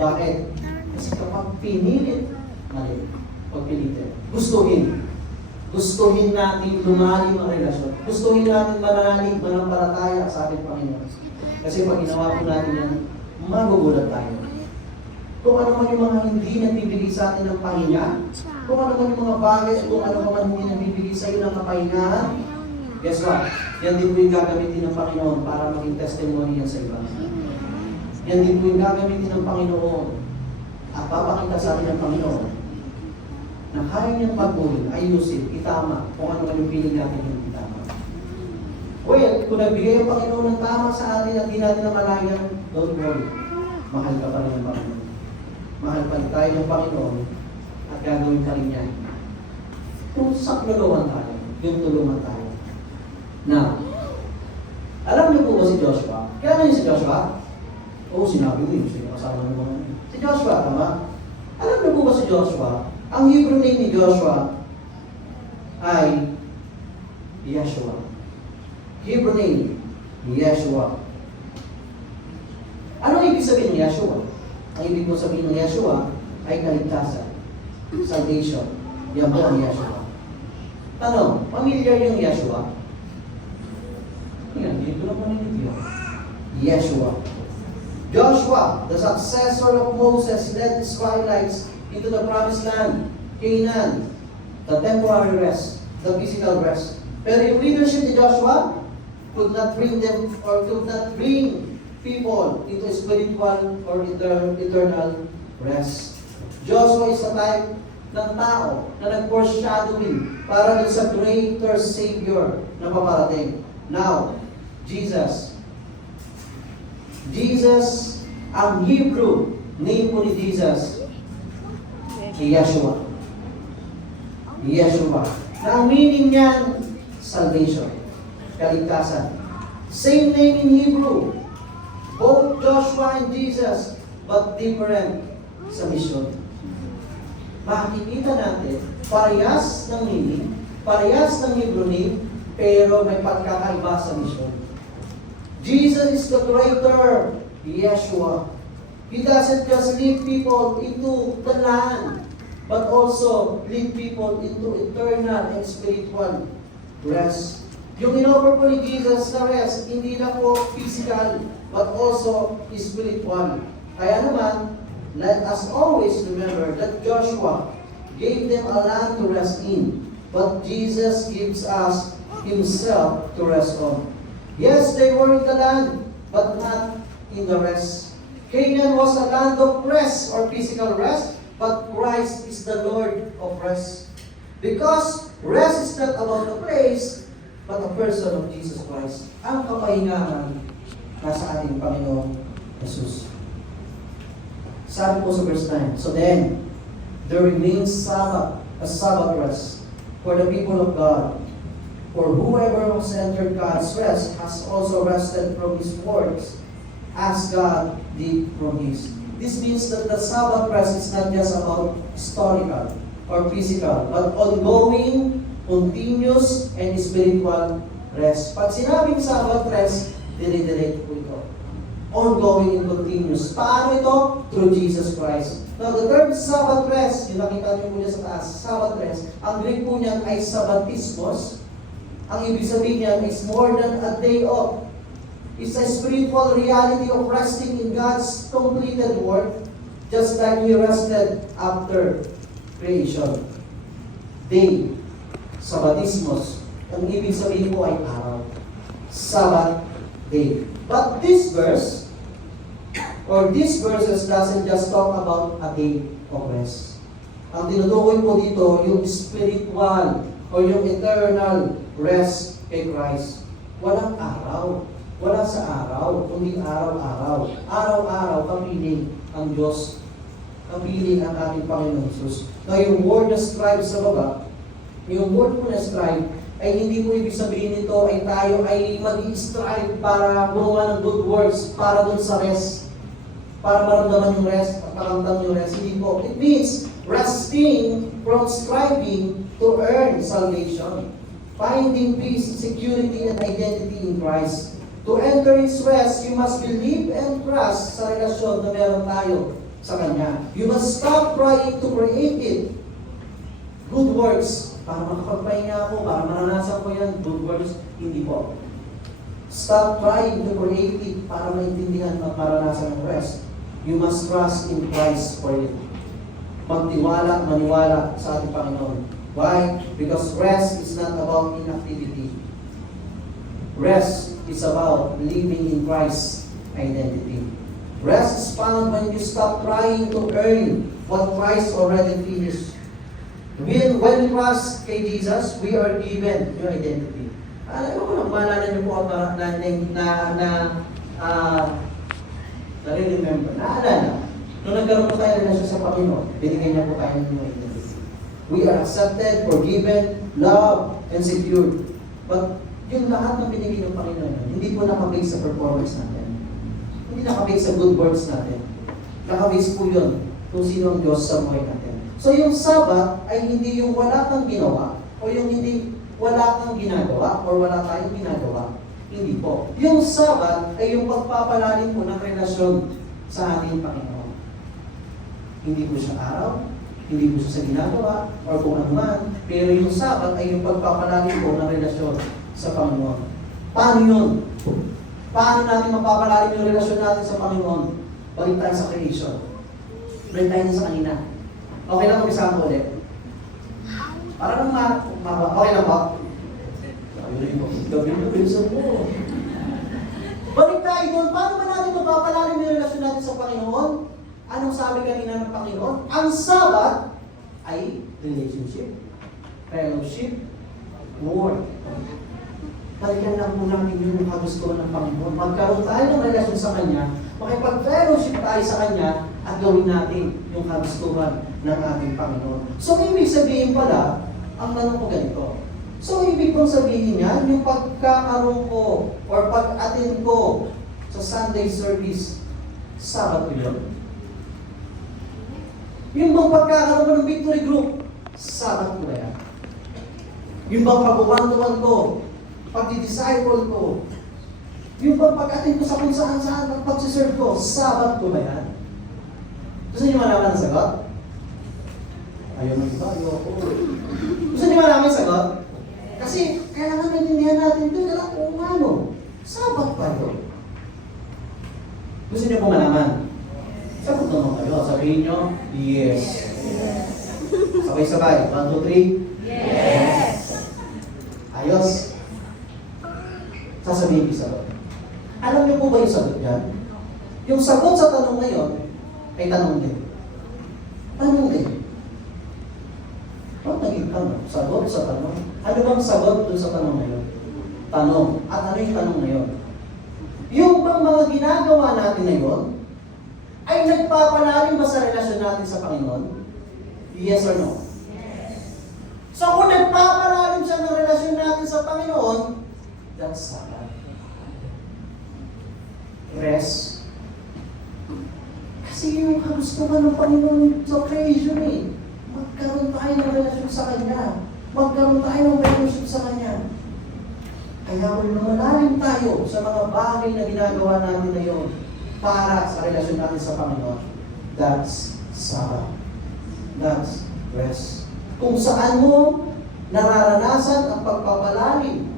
Bakit? Kasi kapag pinilit, mali. Pagpilitin. Gustuhin natin lumalim ang relasyon. Gustuhin natin manalig, manampalataya sa ating Panginoon. Kasi pag ginawa po natin yan, magugulat tayo. Kung ano man yung mga hindi nagbibigay sa atin ng pahinga, kung ano man yung mga bagay, kung ano man hindi nagbibigay sa iyo ng kapahingahan, guess what? Yan din po yung gagamitin ng Panginoon para maging testimony yan sa iba. Yan din po yung gagamitin ng Panginoon at papakita sa atin ng Panginoon na kaya niyang pagbuhin, ayusin, itama, kung ano man yung piling natin yung itama. Well, kung nagbigay ang Panginoon ng tama sa atin at di natin namalayan, don't worry. Mahal ka pa rin ng Panginoon. Mahal pa rin tayo ng Panginoon at gagawin pa rin niya. Kung sakluluan tayo, yung tulungan tayo. Now, alam niyo po ba si Joshua? Kaya ano yun si Joshua? Oo, sinabi ko yun. Sino kasama ng mga yun? Si Joshua, tama? Alam niyo po ba si Joshua? Ang Hebrew name ni Joshua ay Yeshua. Hebrew name, Yeshua. Ano ibig sabihin ng Yeshua? Ang ibig po sabihin ng Yeshua ay kaligtasan. Salvation. Yan po ang Yeshua. Tanong, familiar yung Yeshua? Yan, dito lang maninig yun. Yeshua. Joshua, the successor of Moses, led the Israelites into the promised land, Canaan, the temporary rest, the physical rest. Pero yung leadership ni Joshua could not bring them or could not bring people into spiritual or eternal rest. Joshua is a type ng tao na nag-foreshadowing para dun sa greater Savior na paparating. Now, Jesus, ang Hebrew name po ni Jesus, Yeshua. Yeshua. Na ang meaning niyan, salvation, kaligtasan. Same name in Hebrew. Both Joshua and Jesus, but different sa mission. Makikita natin, parehas ng meaning, parehas ng Hebrew name, pero may pagkakaiba sa mission. Jesus is the greater Yeshua. He doesn't just lead people into the land, but also lead people into eternal and spiritual rest. Yung in-offer po ni Jesus na rest, hindi na po physical, but also spiritual. Kaya naman, let us always remember that Joshua gave them a land to rest in, but Jesus gives us Himself to rest on. Yes, they were in the land, but not in the rest. Canaan was a land of rest or physical rest, but Christ is the Lord of rest. Because rest is not about the place, but the person of Jesus Christ. Ang kapahingahan nasa ating Panginoong Jesus. Sabi po sa verse 9, so then, there remains Sabbath, a Sabbath rest for the people of God. For whoever has entered God's rest has also rested from his works, as God did from his. This means that the Sabbath rest is not just about historical or physical, but ongoing, continuous, and spiritual rest. Pag sinabing Sabbath rest, dire-direct po ito. Ongoing and continuous. Paano ito? Through Jesus Christ. Now, the term Sabbath rest, yung nakita niyo muna sa taas, Sabbath rest, ang Greek po niyan ay sabbatismos. Ang ibig sabihin niyan is more than a day off. It's a spiritual reality of resting in God's completed work, just like He rested after creation. Day, sabbatismos. Ang ibig sabihin po ay araw. Sabbath day. But this verse, or these verses doesn't just talk about a day of rest. Ang tinutukoy po dito, yung spiritual or yung eternal rest kay Christ. Walang araw. Wala sa araw, kundi araw-araw. Araw-araw, kapiling ang Diyos. Kapiling ang ating Panginoon Jesus. Now, yung word na scribe sa baba, yung word po na scribe, ay hindi po ibig sabihin nito ay tayo ay mag-i-strive para gumawa ng good works para dun sa rest. Para maramdaman yung rest at maramdaman yung rest. Hindi po. It means resting from striving to earn salvation. Finding peace, security, and identity in Christ. To enter His rest, you must believe and trust sa relasyon na meron tayo sa Kanya. You must stop trying to create it. Good works. Para makapagpahinga ako, para maranasan ko yan. Good works. Hindi po. Stop trying to create it para maintindihan at maranasan ng rest. You must trust in Christ for it. Magtiwala, maniwala sa ating Panginoon. Why? Because rest is not about inactivity. Rest is about living in Christ's identity. Rest is found when you stop trying to earn what Christ already finished. When we trust kay Jesus, we are given your identity. Alam mo kung maalala niyo po nare-remember, naalala, nung nagkaroon po tayo na siya sa Panginoon, binigyan niya po tayo ng new identity. We are accepted, forgiven, loved, and secured. But yung lahat ng binigay ng Panginoon, hindi po nakabase sa performance natin. Hindi nakabase sa good works natin. Nakabase po yun kung sino ang Diyos sa buhay natin. So yung Sabbath ay hindi yung wala kang ginawa o yung hindi wala kang ginagawa or wala tayong ginagawa. Hindi po. Yung Sabbath ay yung pagpapalalim po ng relasyon sa ating Panginoon. Hindi po siya araw, hindi po siya sa ginagawa or kung ano man, pero yung Sabbath ay yung pagpapalalim po ng relasyon sa Panginoon. Paano yun? Paano natin mapapalalim yung relasyon natin sa Panginoon? Balik tayo sa creation. Balik tayo sa kanina. Okay lang mag-isama ko ulit. Para nang okay lang ba? Balik tayo doon. Paano ba natin mapapalalim yung relasyon natin sa Panginoon? Anong sabi kanina ng Panginoon? Ang Sabbath ay relationship, fellowship, work. Balikan lang po natin yung kagustuhan ng Panginoon. Magkaroon tayo ng relasyon sa Kanya, makipag-fellowship tayo sa Kanya, at gawin natin yung kagustuhan ng ating Panginoon. So, ibig sabihin pala, ang tanong ko ganito. So, ibig kong sabihin niya, yung pagkakaroon ko or pag-attend ko sa Sunday service, Sabat ko yun. Yung bang pagkakaroon ko ng victory group, Sabat ko ba yan? Yung bang pag-one-to-one ko, pag-disciple ko, yung bang pag-attend ko sa kung saan-saan, pag-serve ko, Sabat ko ba yan? Gusto niyo malaman ang sagot? Ayaw mo iba, ayoko. Gusto niyo malaman ang sagot? Kasi kailangan maintindihan natin ito, kailangan kung ano. Sabat pa ito. Gusto niyo po malaman? Sagot naman kayo. Sabihin niyo, yes. Sabay-sabay. 1, 2, 3. Yes! Ayos. Sasabihin ko sagot. Alam niyo po ba yung sagot yan? Yung sagot sa tanong ngayon, ay tanong din. Tanong din. Ba't naging tanong? Sagot sa tanong. Ano bang sagot dun sa tanong ngayon? Tanong. At ano yung tanong ngayon? Yung bang mga ginagawa natin ngayon, ay nagpapalalim ba sa relasyon natin sa Panginoon? Yes or no? Yes! So kung nagpapalalim siya ng relasyon natin sa Panginoon, that's Sabbath. Rest. Kasi yung kagustuhan ng Panginoon sa creation eh. Magkaroon tayo ng relasyon sa Kanya. Magkaroon tayo ng fellowship sa Kanya. Kaya kung lumalalim tayo sa mga bagay na ginagawa natin ngayon para sa relasyon natin sa Panginoon, that's Sabbath. That's rest. Kung saan mo nararanasan ang pagpapalalim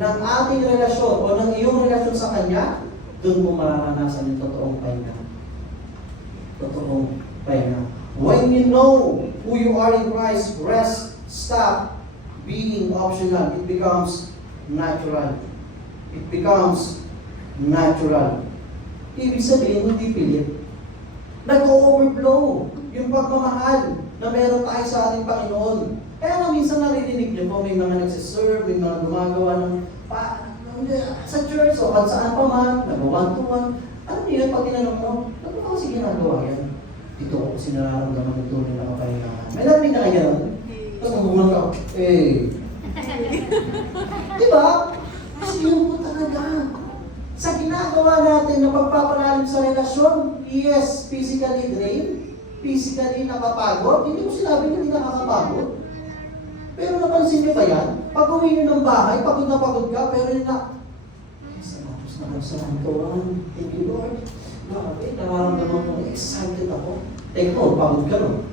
ng ating relasyon o ng iyong relasyon sa Kanya, doon mo mararanasan yung totoong pahinga. Totoong pahinga. When you know who you are in Christ, rest stop being optional. It becomes natural. It becomes natural. Ibig sabihin, hindi pilit. Nag-overflow yung pagmamahal na meron tayo sa ating Panginoon. Kaya nga minsan naririnig niyo po, may mga nagsiserve, may mga gumagawa ng sa church o kung saan pa man, nag-one-to-one. Alam niyo yun, pag tinanong mo, ano ba kasi ginagawa yan? Dito ako kasi nararamdaman ng tunay na kapahingahan. May narinig na kayo? Tapos nagugulang ka, diba? Kasi yun po talaga. Sa ginagawa natin na pagpapalalim sa relasyon, yes, physically drained, physically nakapagod. Hindi ko sinabi na hindi nakakapagod. Pero napansin niyo ba yan? Pag uwi niyo ng bahay, pagod na pagod ka, pero yun na, salamat naman sa Antoine. Thank you, Lord. Grabe, nararamdaman ko, excited ako. Teka mo, pagod ka no?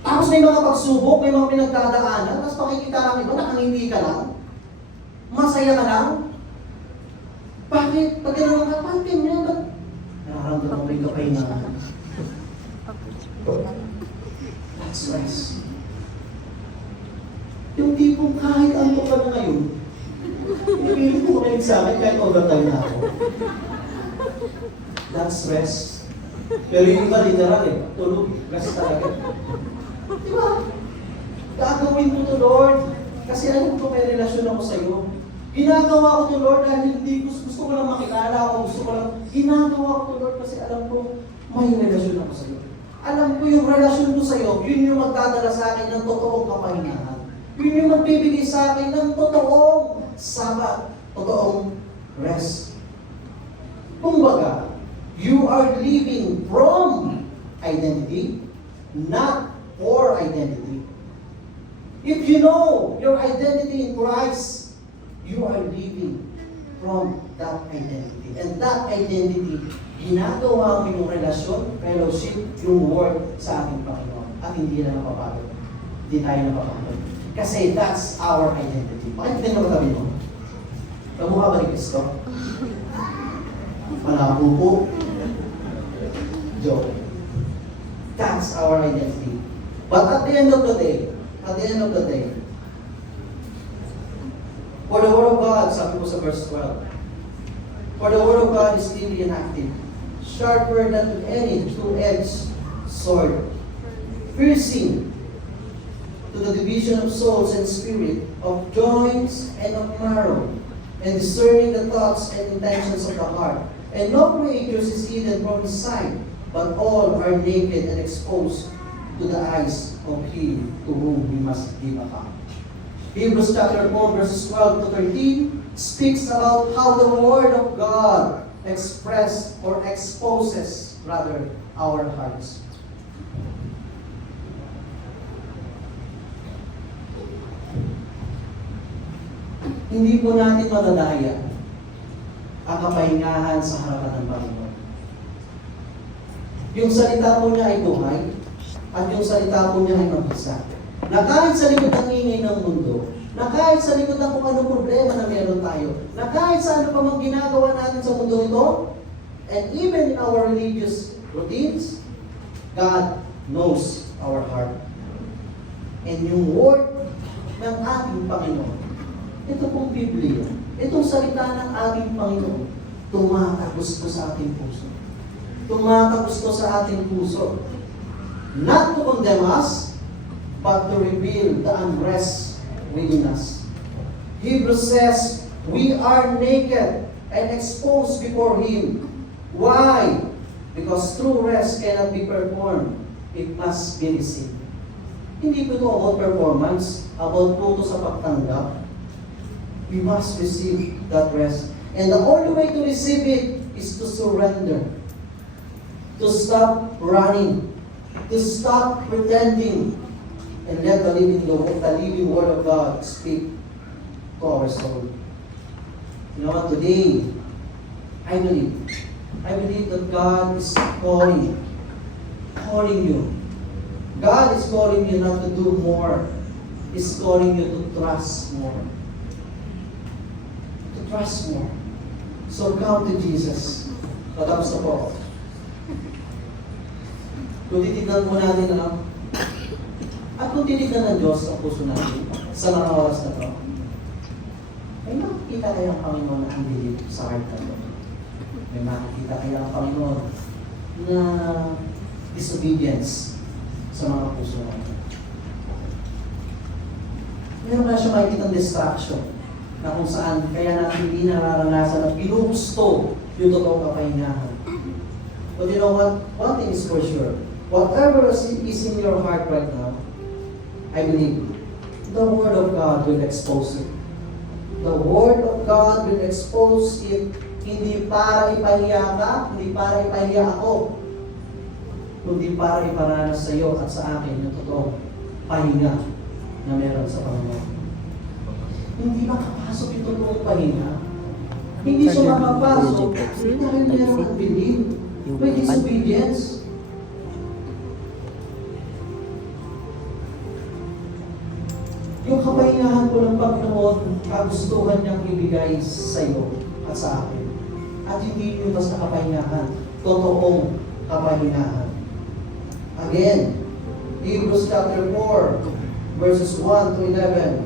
Tapos may mga pagsubok, may mga pinagdadaanan, tapos makikita lang iba, nakangiti ka lang. Masaya ka lang. Bakit? Pag gano'n ka, bakit ganyan? Ba't nararamdaman ko yung kapahingahan? That's rest. Yung tipong kahit antok ka na ngayon, hindi mo kumalig sa akin kahit overtime na ako. That's rest. Pero yung iba literal eh, tulog, rest talaga. Diba? Gagawin mo to, Lord. Kasi alam ko may relasyon ako sa iyo. Ginagawa ko to, Lord, dahil hindi gusto ko lang makilala ako, gusto ko lang, ginagawa ko to, Lord, kasi alam ko may relasyon ako sa iyo. Alam ko yung relasyon ko sa iyo, yun yung magdadala sa akin ng totoong kapahingahan. Yun yung magbibigay sa akin ng totoong sabat, totoong rest. Kumbaga, you are living from identity, not for identity. If you know your identity in Christ, you are living from that identity. And that identity, ginagawa mo yung relasyon, fellowship, yung work sa ating Panginoon. At hindi na napapagod. Hindi tayo napapagod. Kasi that's our identity. Bakit din mo katabi mo? Kamukha ba ni Kristo? Malabo po. Joke. That's our identity. But at the end of the day, for the Word of God, sabi ko sa verse 12, for the Word of God is living and active, sharper than any two-edged sword, piercing to the division of souls and spirit, of joints and of marrow, and discerning the thoughts and intentions of the heart. And no creature is hidden from his sight, but all are naked and exposed to the eyes of him to whom we must give account. Hebrews chapter 4 verses 12 to 13 speaks about how the Word of God exposes our hearts. Hindi po natin madadaya ang kapahingahan sa harapan ng Panginoon. Yung salita po niya ay buhay, at yung salita po niya ay mabisa. Na kahit sa likod ng ingay ng mundo, na kahit sa likod ng kung anong problema na meron tayo, na kahit sa ano pa mang ginagawa natin sa mundo ito, and even in our religious routines, God knows our heart. And yung word ng ating Panginoon, ito pong Biblia, itong salita ng ating Panginoon, tumatagos po sa ating puso. Tumatagos po sa ating puso. Not to condemn us, but to reveal the unrest within us. Hebrews says, we are naked and exposed before Him. Why? Because true rest cannot be performed. It must be received. Hindi po ito about performance, about tuto sa pagtanggap. We must receive that rest. And the only way to receive it is to surrender. To stop running. To stop pretending. And let the living Word of God speak to our soul. You know what? Today, I believe that God is calling you. God is calling you not to do more. He's calling you to trust more. To trust more. So come to Jesus. Patapos na po. Kung titignan po natin at kung tinignan ng Diyos ang puso natin sa mga oras na ito, may makikita kayang Panginoon na ang dilim sa heart na ito. May makikita kayang Panginoon na disobedience sa mga puso natin. Meron na siya makikita ng distraction na kung saan kaya natin hindi nararanasan at pinugusto yung totoong kapahingahan. But you know what? One thing is for sure. Whatever is in your heart right now, I believe the Word of God will expose it. The Word of God will expose it, hindi para ipahiya ka, hindi para ipahiya ako, kundi para iparanas sa iyo at sa akin yung totoong pahinga na meron sa Panginoon. Hindi makapasok yung totoong pahinga. Hindi siya makapasok dahil meron ang belief. May disobedience. Yung kapahingahan ko ng Panginoon, kagustuhan niyang ibigay sa iyo at sa akin. At hindi yung basta kapahingahan, totoong kapahingahan. Again, Hebrews chapter 4, verses 1 to 11.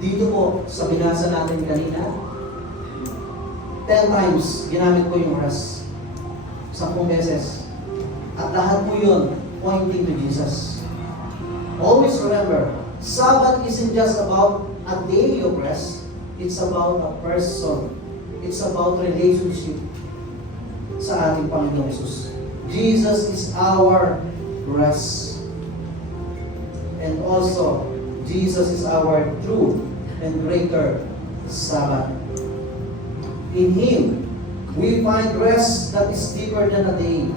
Dito po, sa binasa natin kanina, 10 times ginamit ko yung rest. 10 beses. At lahat po yun, pointing to Jesus. Always remember, Sabbath isn't just about a day of rest. It's about a person. It's about relationship sa ating Panginoong Jesus. Jesus is our rest. And also, Jesus is our true and greater Sabbath. In Him, we find rest that is deeper than a day,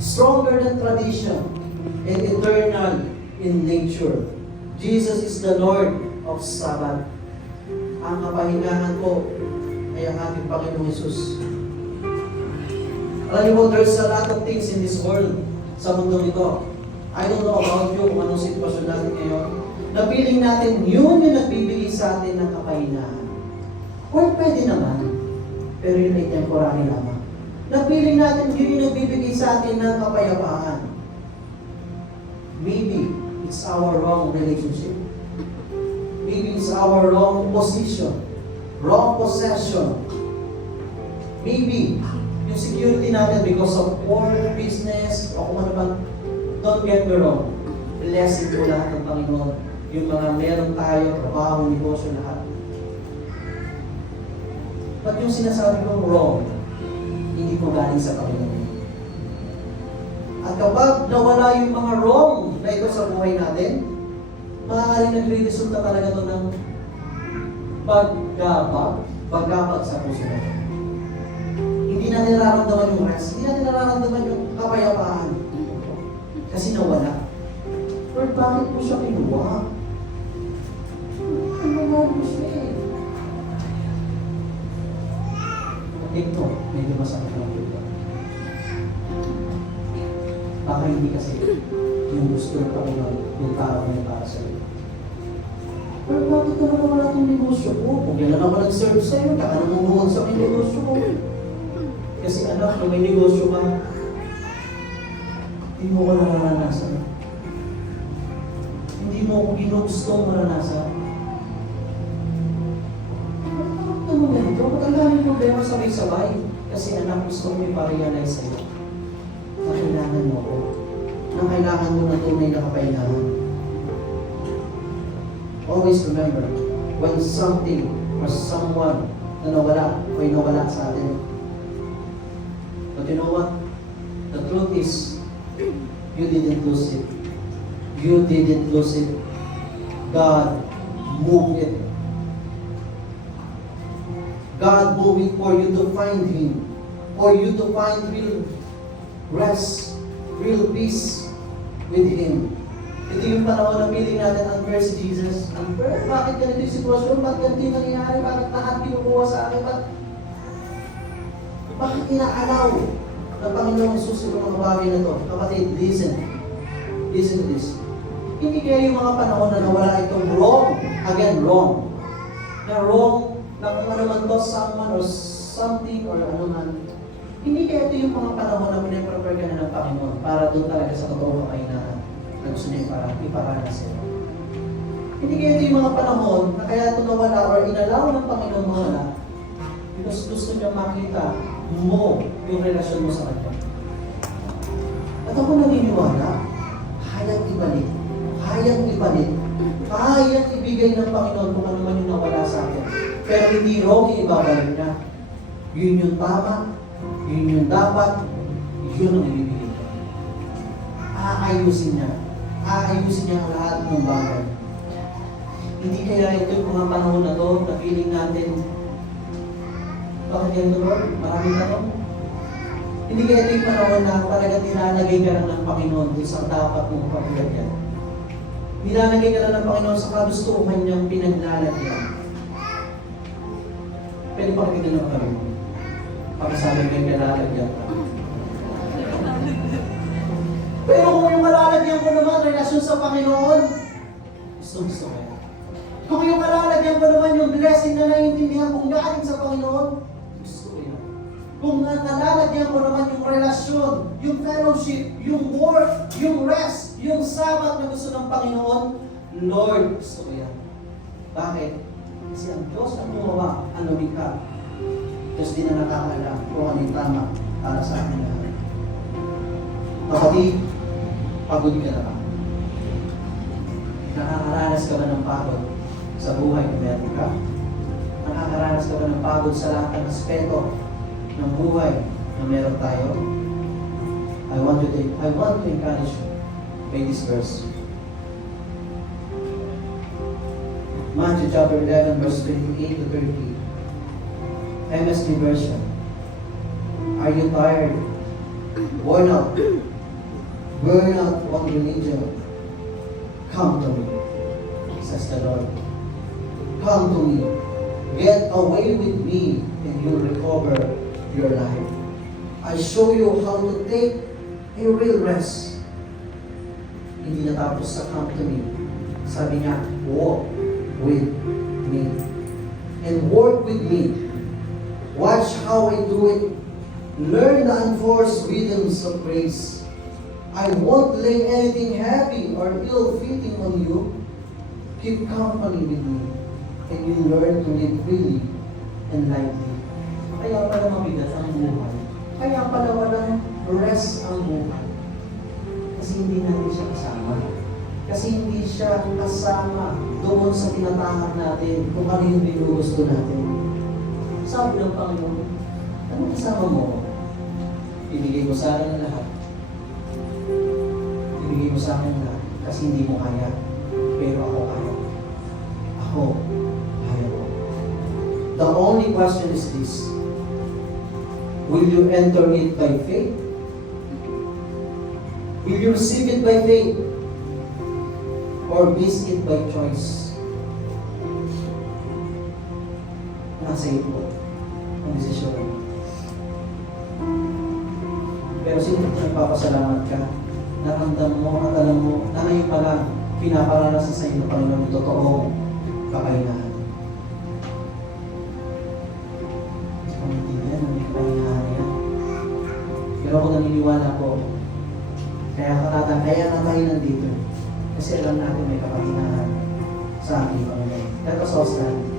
stronger than tradition, and eternal in nature. Jesus is the Lord of Sabbath. Ang kapahingahan ko ay ang ating Panginoong Jesus. Alam niyo po, there's a lot of things in this world, sa mundo nito. I don't know about you, kung anong sitwasyon natin ngayon. Napiling natin, yun yung nagbibigay sa atin ng kapahingahan. Or pwede naman, pero yun ay temporary lamang. Napiling natin, yun yung nagbibigay sa atin ng kapayapaan. Maybe it's our wrong relationship. Maybe it's our wrong position, wrong possession. Maybe yung security natin because of work, business, o kung ano man, don't get me wrong. Blessing po lahat ng Panginoon. Yung mga meron tayo, trabaho, negosyo, lahat. But yung sinasabi kong wrong, hindi po galing sa Panginoon. At kapag nawala yung mga wrong na ito sa buhay natin, maaaring nagre-resulta talaga ito ng paggabag sa puso natin. Hindi natin nararamdaman yung rest, hindi natin nararamdaman yung kapayapaan. Kasi nawala. Lord, bakit po siya kinuha? Ano po siya eh? Ito, medyo masakit lang po. Baka hindi kasi yung gusto ng Panginoon, yung tao niya para sa iyo. Pero bakit ka naman wala itong negosyo ko? Kung yan na naman nag-serve sa'yo, kaka naman sa aking negosyo ko. Kasi anak, kung may negosyo ka, hindi mo ko nararanasan. Hindi mo ko ginugustong maranasan. Bakit mo ganito? Ba't ang daming problema sabay-sabay? Kasi anak, gusto mo iparealize sa'yo na kailangan mo ako. Na kailangan mo na tunay na kapahingahan. Always remember, when something or someone na nawala o inawala sa atin. But you know what? The truth is, you didn't lose it. You didn't lose it. God moved it. God moved it for you to find Him. For you to find real rest, real peace with Him. Ito yung panahon na piling natin, unfair si Jesus. Unfair? Bakit ganito yung sitwasyon? Bakit ganito yung nangyayari? Bakit lahat kinukuha sa akin? Bakit inaalaw ng Panginoong Jesus yung mga bagay na ito? Kapatid, listen. Listen to this. Hindi kaya yung mga panahon na nawala itong wrong. Again, wrong. Na wrong, na kung ano man to, someone or something or ano man. Hindi kaya ito yung mga panahon na pinaprepare ka na ng Panginoon para doon talaga sa totoong kapahingahan na gusto niya iparanas sila. Hindi kaya ito yung mga panahon na kaya ito nawala or inalaw ng Panginoon mawala because gusto niya makita mo yung relasyon mo sa Kanya. At ako naniniwala, hayang ibalik, hayang ibigay ng Panginoon kung ano man yung nawala sa atin. Pero hindi wrong ibabalik niya. Yun yung tama, yun yung dapat, yun ang ibibigay niya. Aayusin niya ang lahat ng bagay. Hindi kaya ito yung mga panahon na to, na feeling natin, bakit yan Lord? Maraming tanong. Hindi kaya ito yung panahon na talagang nilalagay ka lang ng Panginoon kung sa dapat mong paglagyan. Nilalagay ka lang ng Panginoon sa kagustuhan niyang pinaglalagyan. Pwede pa kita ng Panginoon. Pagkasabi mo yung pinaglalagyan ka. Pero kung yung malalagyan ko naman, relasyon sa Panginoon, gusto ko yan. Kung yung malalagyan ko naman yung blessing na naiintindihan kung galing sa Panginoon, gusto ko yan. Kung nalalagyan ko naman yung relasyon, yung fellowship, yung work, yung rest, yung sabat na gusto ng Panginoon, Lord, gusto ko yan. Bakit? Kasi ang Diyos ang gumawa, ang lumikha. Diyos din na nakakaalam kung ano yung tama para sa akin lahat. Kapatid, pagod ka na ba? Nakakaranas ka ba ng pagod sa buhay na meron ka? Nakakaranas ka ba ng pagod sa lahat ng aspeto ng buhay na meron tayo? I want to encourage you by this verse. Matthew chapter 11 verse 28 to 30. MSG version. Are you tired? Worn out? Burn out on religion? Come to me, says the Lord. Come to me. Get away with me and you'll recover your life. I show you how to take a real rest. Hindi natapos sa come to me. Sabi niya, walk with me. And work with me. Watch how I do it. Learn the unforced rhythms of grace. I won't lay anything heavy or ill-fitting on you. Keep company with me, and you learn to live freely and lightly. Kaya pala mabigat ang buhay. Kaya pala walang rest ang buhay. Kasi hindi natin siya kasama. Kasi hindi siya kasama doon sa tinatahak natin kung ano yung binugusto natin. Sabi ng Panginoon, ano kasama mo? Ibigay ko sa akin ang lahat. Ibigay mo sa akin ang lahat kasi hindi mo kaya. Pero ako kaya. Ako, kaya ko. The only question is this. Will you enter it by faith? Will you receive it by faith? Or miss it by choice? Nasa iyo po ang desisyon mo. Pero sino nagpapasalamat ka? Naramdam mo at alam mo na ngayon pa lang pinaparanasan sa iyo ng Panginoon yung totoong kapayanahan. Pamitigan ang kapayanahan niya. Pero ako naniniwala po, kaya na tayo nandito. Kasi alam natin may kapayanahan sa ating Panginoon. Let us all stand.